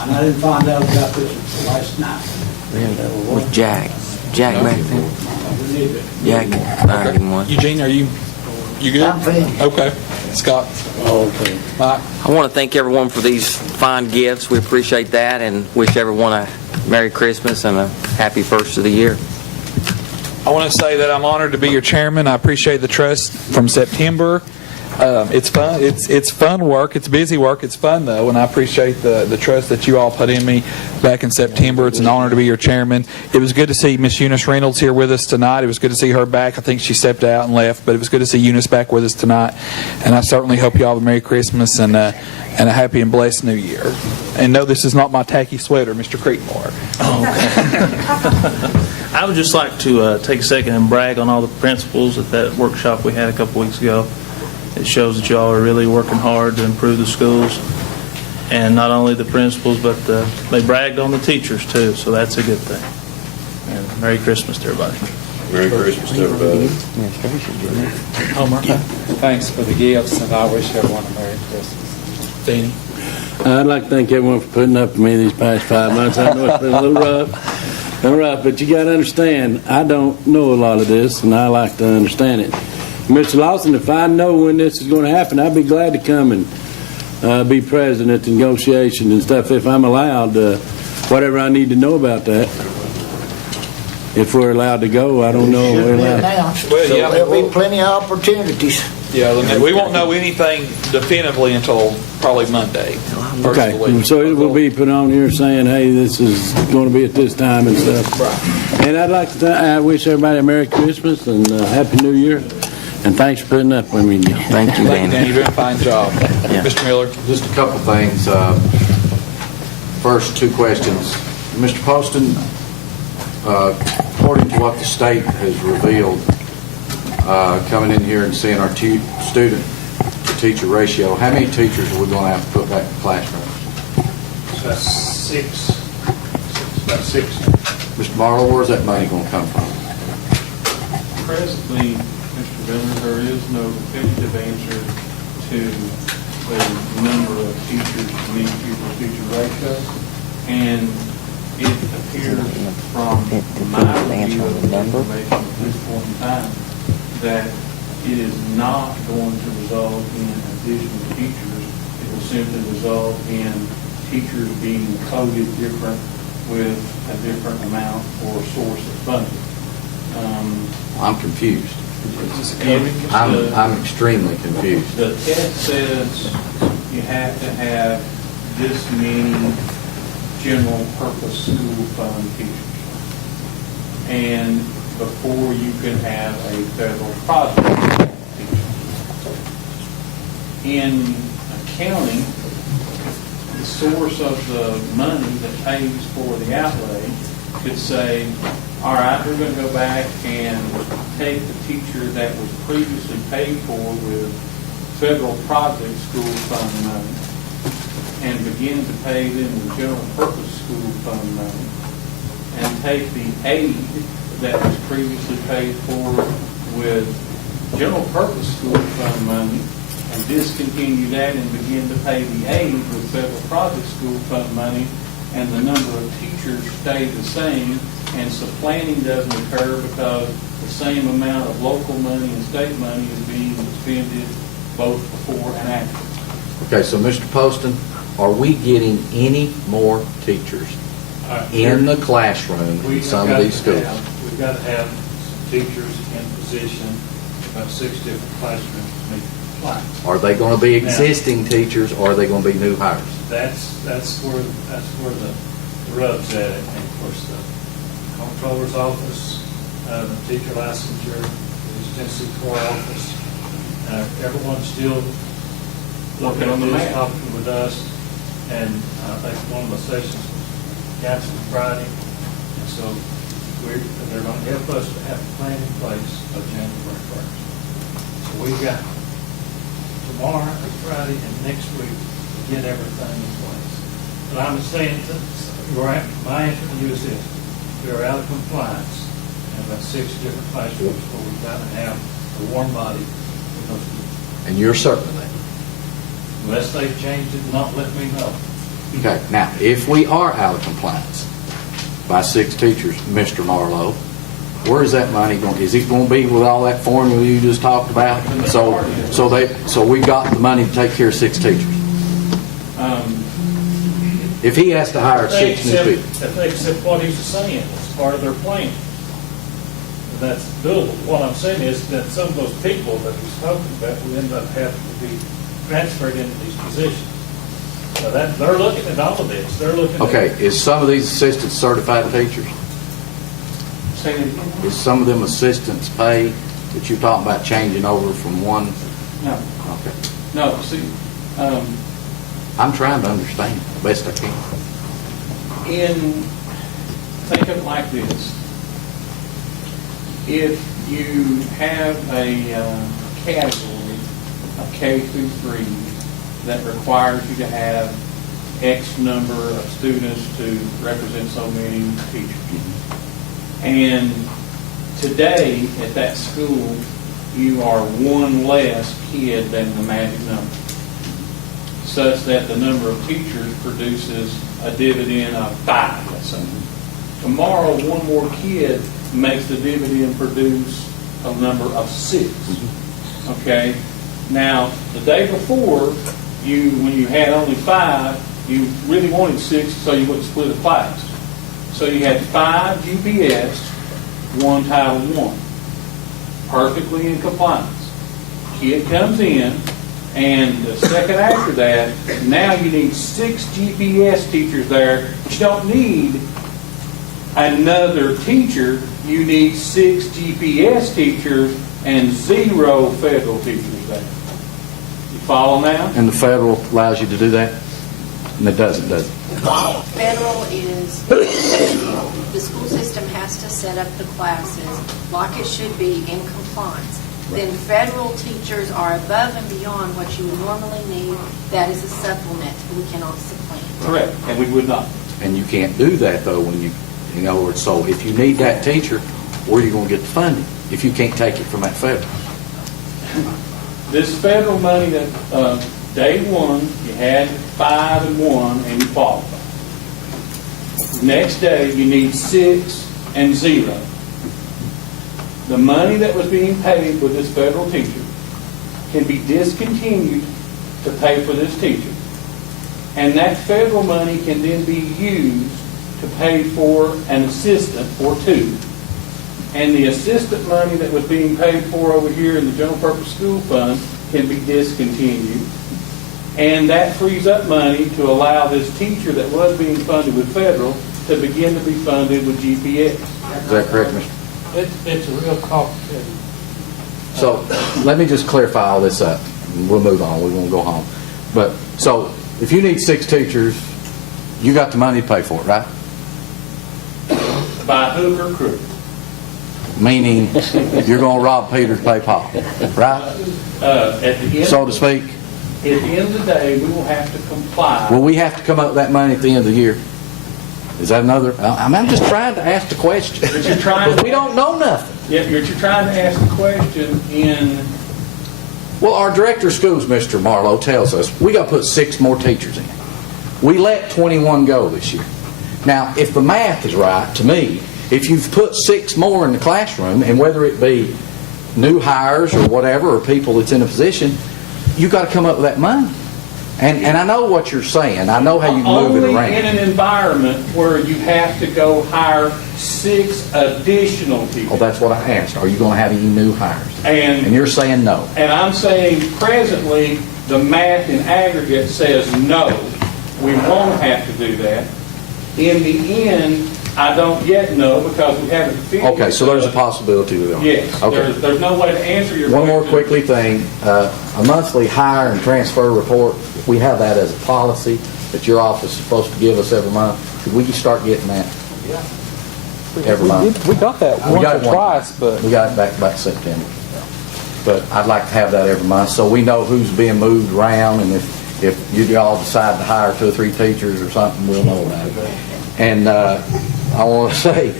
And I didn't find out about this until last night. With Jack back there. Jack, I give him one. Eugene, are you good? I'm finished. Okay. Scott? Okay. Mike? I want to thank everyone for these fine gifts. We appreciate that and wish everyone a Merry Christmas and a happy first of the year. I want to say that I'm honored to be your chairman. I appreciate the trust from September. It's fun. It's fun work. It's busy work. It's fun, though, and I appreciate the trust that you all put in me back in September. It's an honor to be your chairman. It was good to see Miss Eunice Reynolds here with us tonight. It was good to see her back. I think she stepped out and left, but it was good to see Eunice back with us tonight. And I certainly hope you all have a Merry Christmas and a happy and blessed New Year. And no, this is not my tacky sweater, Mr. Creekmore. I would just like to take a second and brag on all the principals at that workshop we had a couple weeks ago. It shows that y'all are really working hard to improve the schools. And not only the principals, but they bragged on the teachers, too, so that's a good thing. And Merry Christmas to everybody. Merry Christmas to everybody. Homer? Thanks for the gifts, and I wish everyone a Merry Christmas. Danny? I'd like to thank everyone for putting up with me these past 5 months. I know it's been a little rough, but you got to understand, I don't know a lot of this, and I like to understand it. Mr. Lawson, if I know when this is going to happen, I'd be glad to come and be present at the negotiations and stuff if I'm allowed, whatever I need to know about that. If we're allowed to go, I don't know. Should be announced. Well, yeah, There'll be plenty of opportunities. Yeah, we won't know anything definitively until probably Monday. Okay, so it will be put on here saying, hey, this is going to be at this time and stuff. Right. And I'd like to I wish everybody a Merry Christmas and Happy New Year. And thanks for putting up with me. Thank you, Dan. You're doing a fine job. Yeah. Mr. Miller? Just a couple things. First, 2 questions. Mr. Poston, according to what the state has revealed, coming in here and seeing our student-to-teacher ratio, how many teachers are we going to have to put back in classrooms? 6. about 6. Mr. Marlowe, where's that money going to come from? Presently, Mr. Bennett, there is no definitive answer to the number of teachers to meet pupil-teacher ratio, and it appears from my review of the information at this point in time that it is not going to result in additional teachers. It will simply result in teachers being coded different with a different amount or source of funding. I'm confused. And I'm extremely confused. The test says you have to have this many general purpose school fund teachers. And before you can have a federal project teacher. In accounting, the source of the money that pays for the outlay could say, all right, we're going to go back and take the teacher that was previously paid for with federal project school fund money and begin to pay them the general purpose school fund money, and take the aid that was previously paid for with general purpose school fund money and discontinue that and begin to pay the aid with federal project school fund money, and the number of teachers stay the same, and supplanting doesn't occur because the same amount of local money and state money is being expended both before and after. Okay, so Mr. Poston, are we getting any more teachers in the classroom in some of these schools? We've got to have some teachers in position, about 6 different classrooms to meet compliance. Are they going to be existing teachers, or are they going to be new hires? That's where the rub's at it. And of course, the comptroller's office, the teacher licensure, the extensive core office, everyone's still looking on this, talking with us, and I think one of the sessions was canceled Friday, and so they're going to help us to have a plan in place of January 1st. So we've got tomorrow and Friday and next week to get everything in place. But I'm saying, my answer to you is this: we are out of compliance in about 6 different classrooms where we've got to have a warm body with those people. And you're certain of that? Unless they've changed it, not let me know. Okay, now, if we are out of compliance by 6 teachers, Mr. Marlowe, where is that money going? Is it going to be with all that formula you just talked about? So we got the money to take care of 6 teachers. If he has to hire 6 new people. If they accept what he's saying, it's part of their plan. That's doable. What I'm saying is that some of those people that he's talking about will end up having to be transferred into these positions. So they're looking at all of this. They're looking Okay, is some of these assistants certified teachers? Is some of them assistants pay that you're talking about changing over from one? No. Okay. No, see, I'm trying to understand the best I can. Think of it like this. If you have a category of K through 3 that requires you to have X number of students to represent so many teachers. And today at that school, you are one less kid than the magic number, such that the number of teachers produces a dividend of 5, let's say. Tomorrow, one more kid makes the dividend produce a number of 6. Okay? Now, the day before, when you had only 5, you really wanted 6, so you wouldn't split a class. So you had 5 GPS, 1 Title I, perfectly in compliance. Kid comes in, and the second after that, now you need 6 GPS teachers there, but you don't need another teacher. You need 6 GPS teachers and 0 federal teachers there. You follow now? And the federal allows you to do that? And it doesn't, does it? Federal is, the school system has to set up the classes like it should be in compliance. Then federal teachers are above and beyond what you would normally need. That is a supplement. We cannot supplant. Correct, and we would not. And you can't do that, though, when you, in other words, so if you need that teacher, where are you going to get the funding if you can't take it from that federal? This federal money that, day one, you had 5 and 1 and you qualified. Next day, you need 6 and 0. The money that was being paid with this federal teacher can be discontinued to pay for this teacher. And that federal money can then be used to pay for an assistant or 2. And the assistant money that was being paid for over here in the general purpose school fund can be discontinued. And that frees up money to allow this teacher that was being funded with federal to begin to be funded with GPS. Is that correct, Mr.? It's a real complicated. So let me just clarify all this up. We'll move on. We won't go home. But so if you need 6 teachers, you got the money to pay for it, right? By hook or crook. Meaning you're going to rob Peter to pay Paul, right? At the end, So to speak. At the end of the day, we will have to comply. Will we have to come up with that money at the end of the year? Is that another? I'm just trying to ask the question. But you're trying. But we don't know nothing. Yeah, you're trying to ask the question in. Well, our director of schools, Mr. Marlowe, tells us we got to put 6 more teachers in. We let 21 go this year. Now, if the math is right, to me, if you've put 6 more in the classroom, and whether it be new hires or whatever, or people that's in a position, you got to come up with that money. And I know what you're saying. I know how you move it around. Only in an environment where you have to go hire 6 additional people. Oh, that's what I asked. Are you going to have any new hires? And you're saying no. And I'm saying presently the math in aggregate says no. We won't have to do that. In the end, I don't yet know because we haven't figured. Okay, so there's a possibility we don't. Yes. Okay. There's no way to answer your One more question. quickly thing. A monthly hire and transfer report, we have that as a policy that your office is supposed to give us every month. Could we start getting that? Yeah. Every month? We got that We once got or it one. twice, but We got it back September. But I'd like to have that every month so we know who's being moved around, and if you all decide to hire 2 or 3 teachers or something, we'll know about it. And I want to say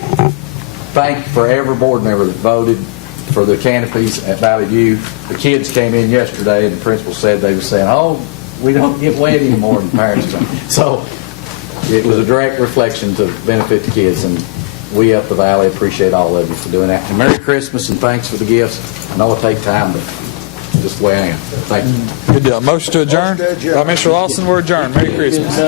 thank you for every board member that voted for the canopies at Valley View. The kids came in yesterday, and the principal said they were saying, "Oh, we don't get wet anymore," and parents don't. So it was a direct reflection to benefit the kids, and we up the valley appreciate all of you for doing that. And Merry Christmas and thanks for the gifts. I know it takes time, but just the way I am. Thank you. Good deal. Motion to adjourn. By Mr. Lawson, we're adjourned. Merry Christmas.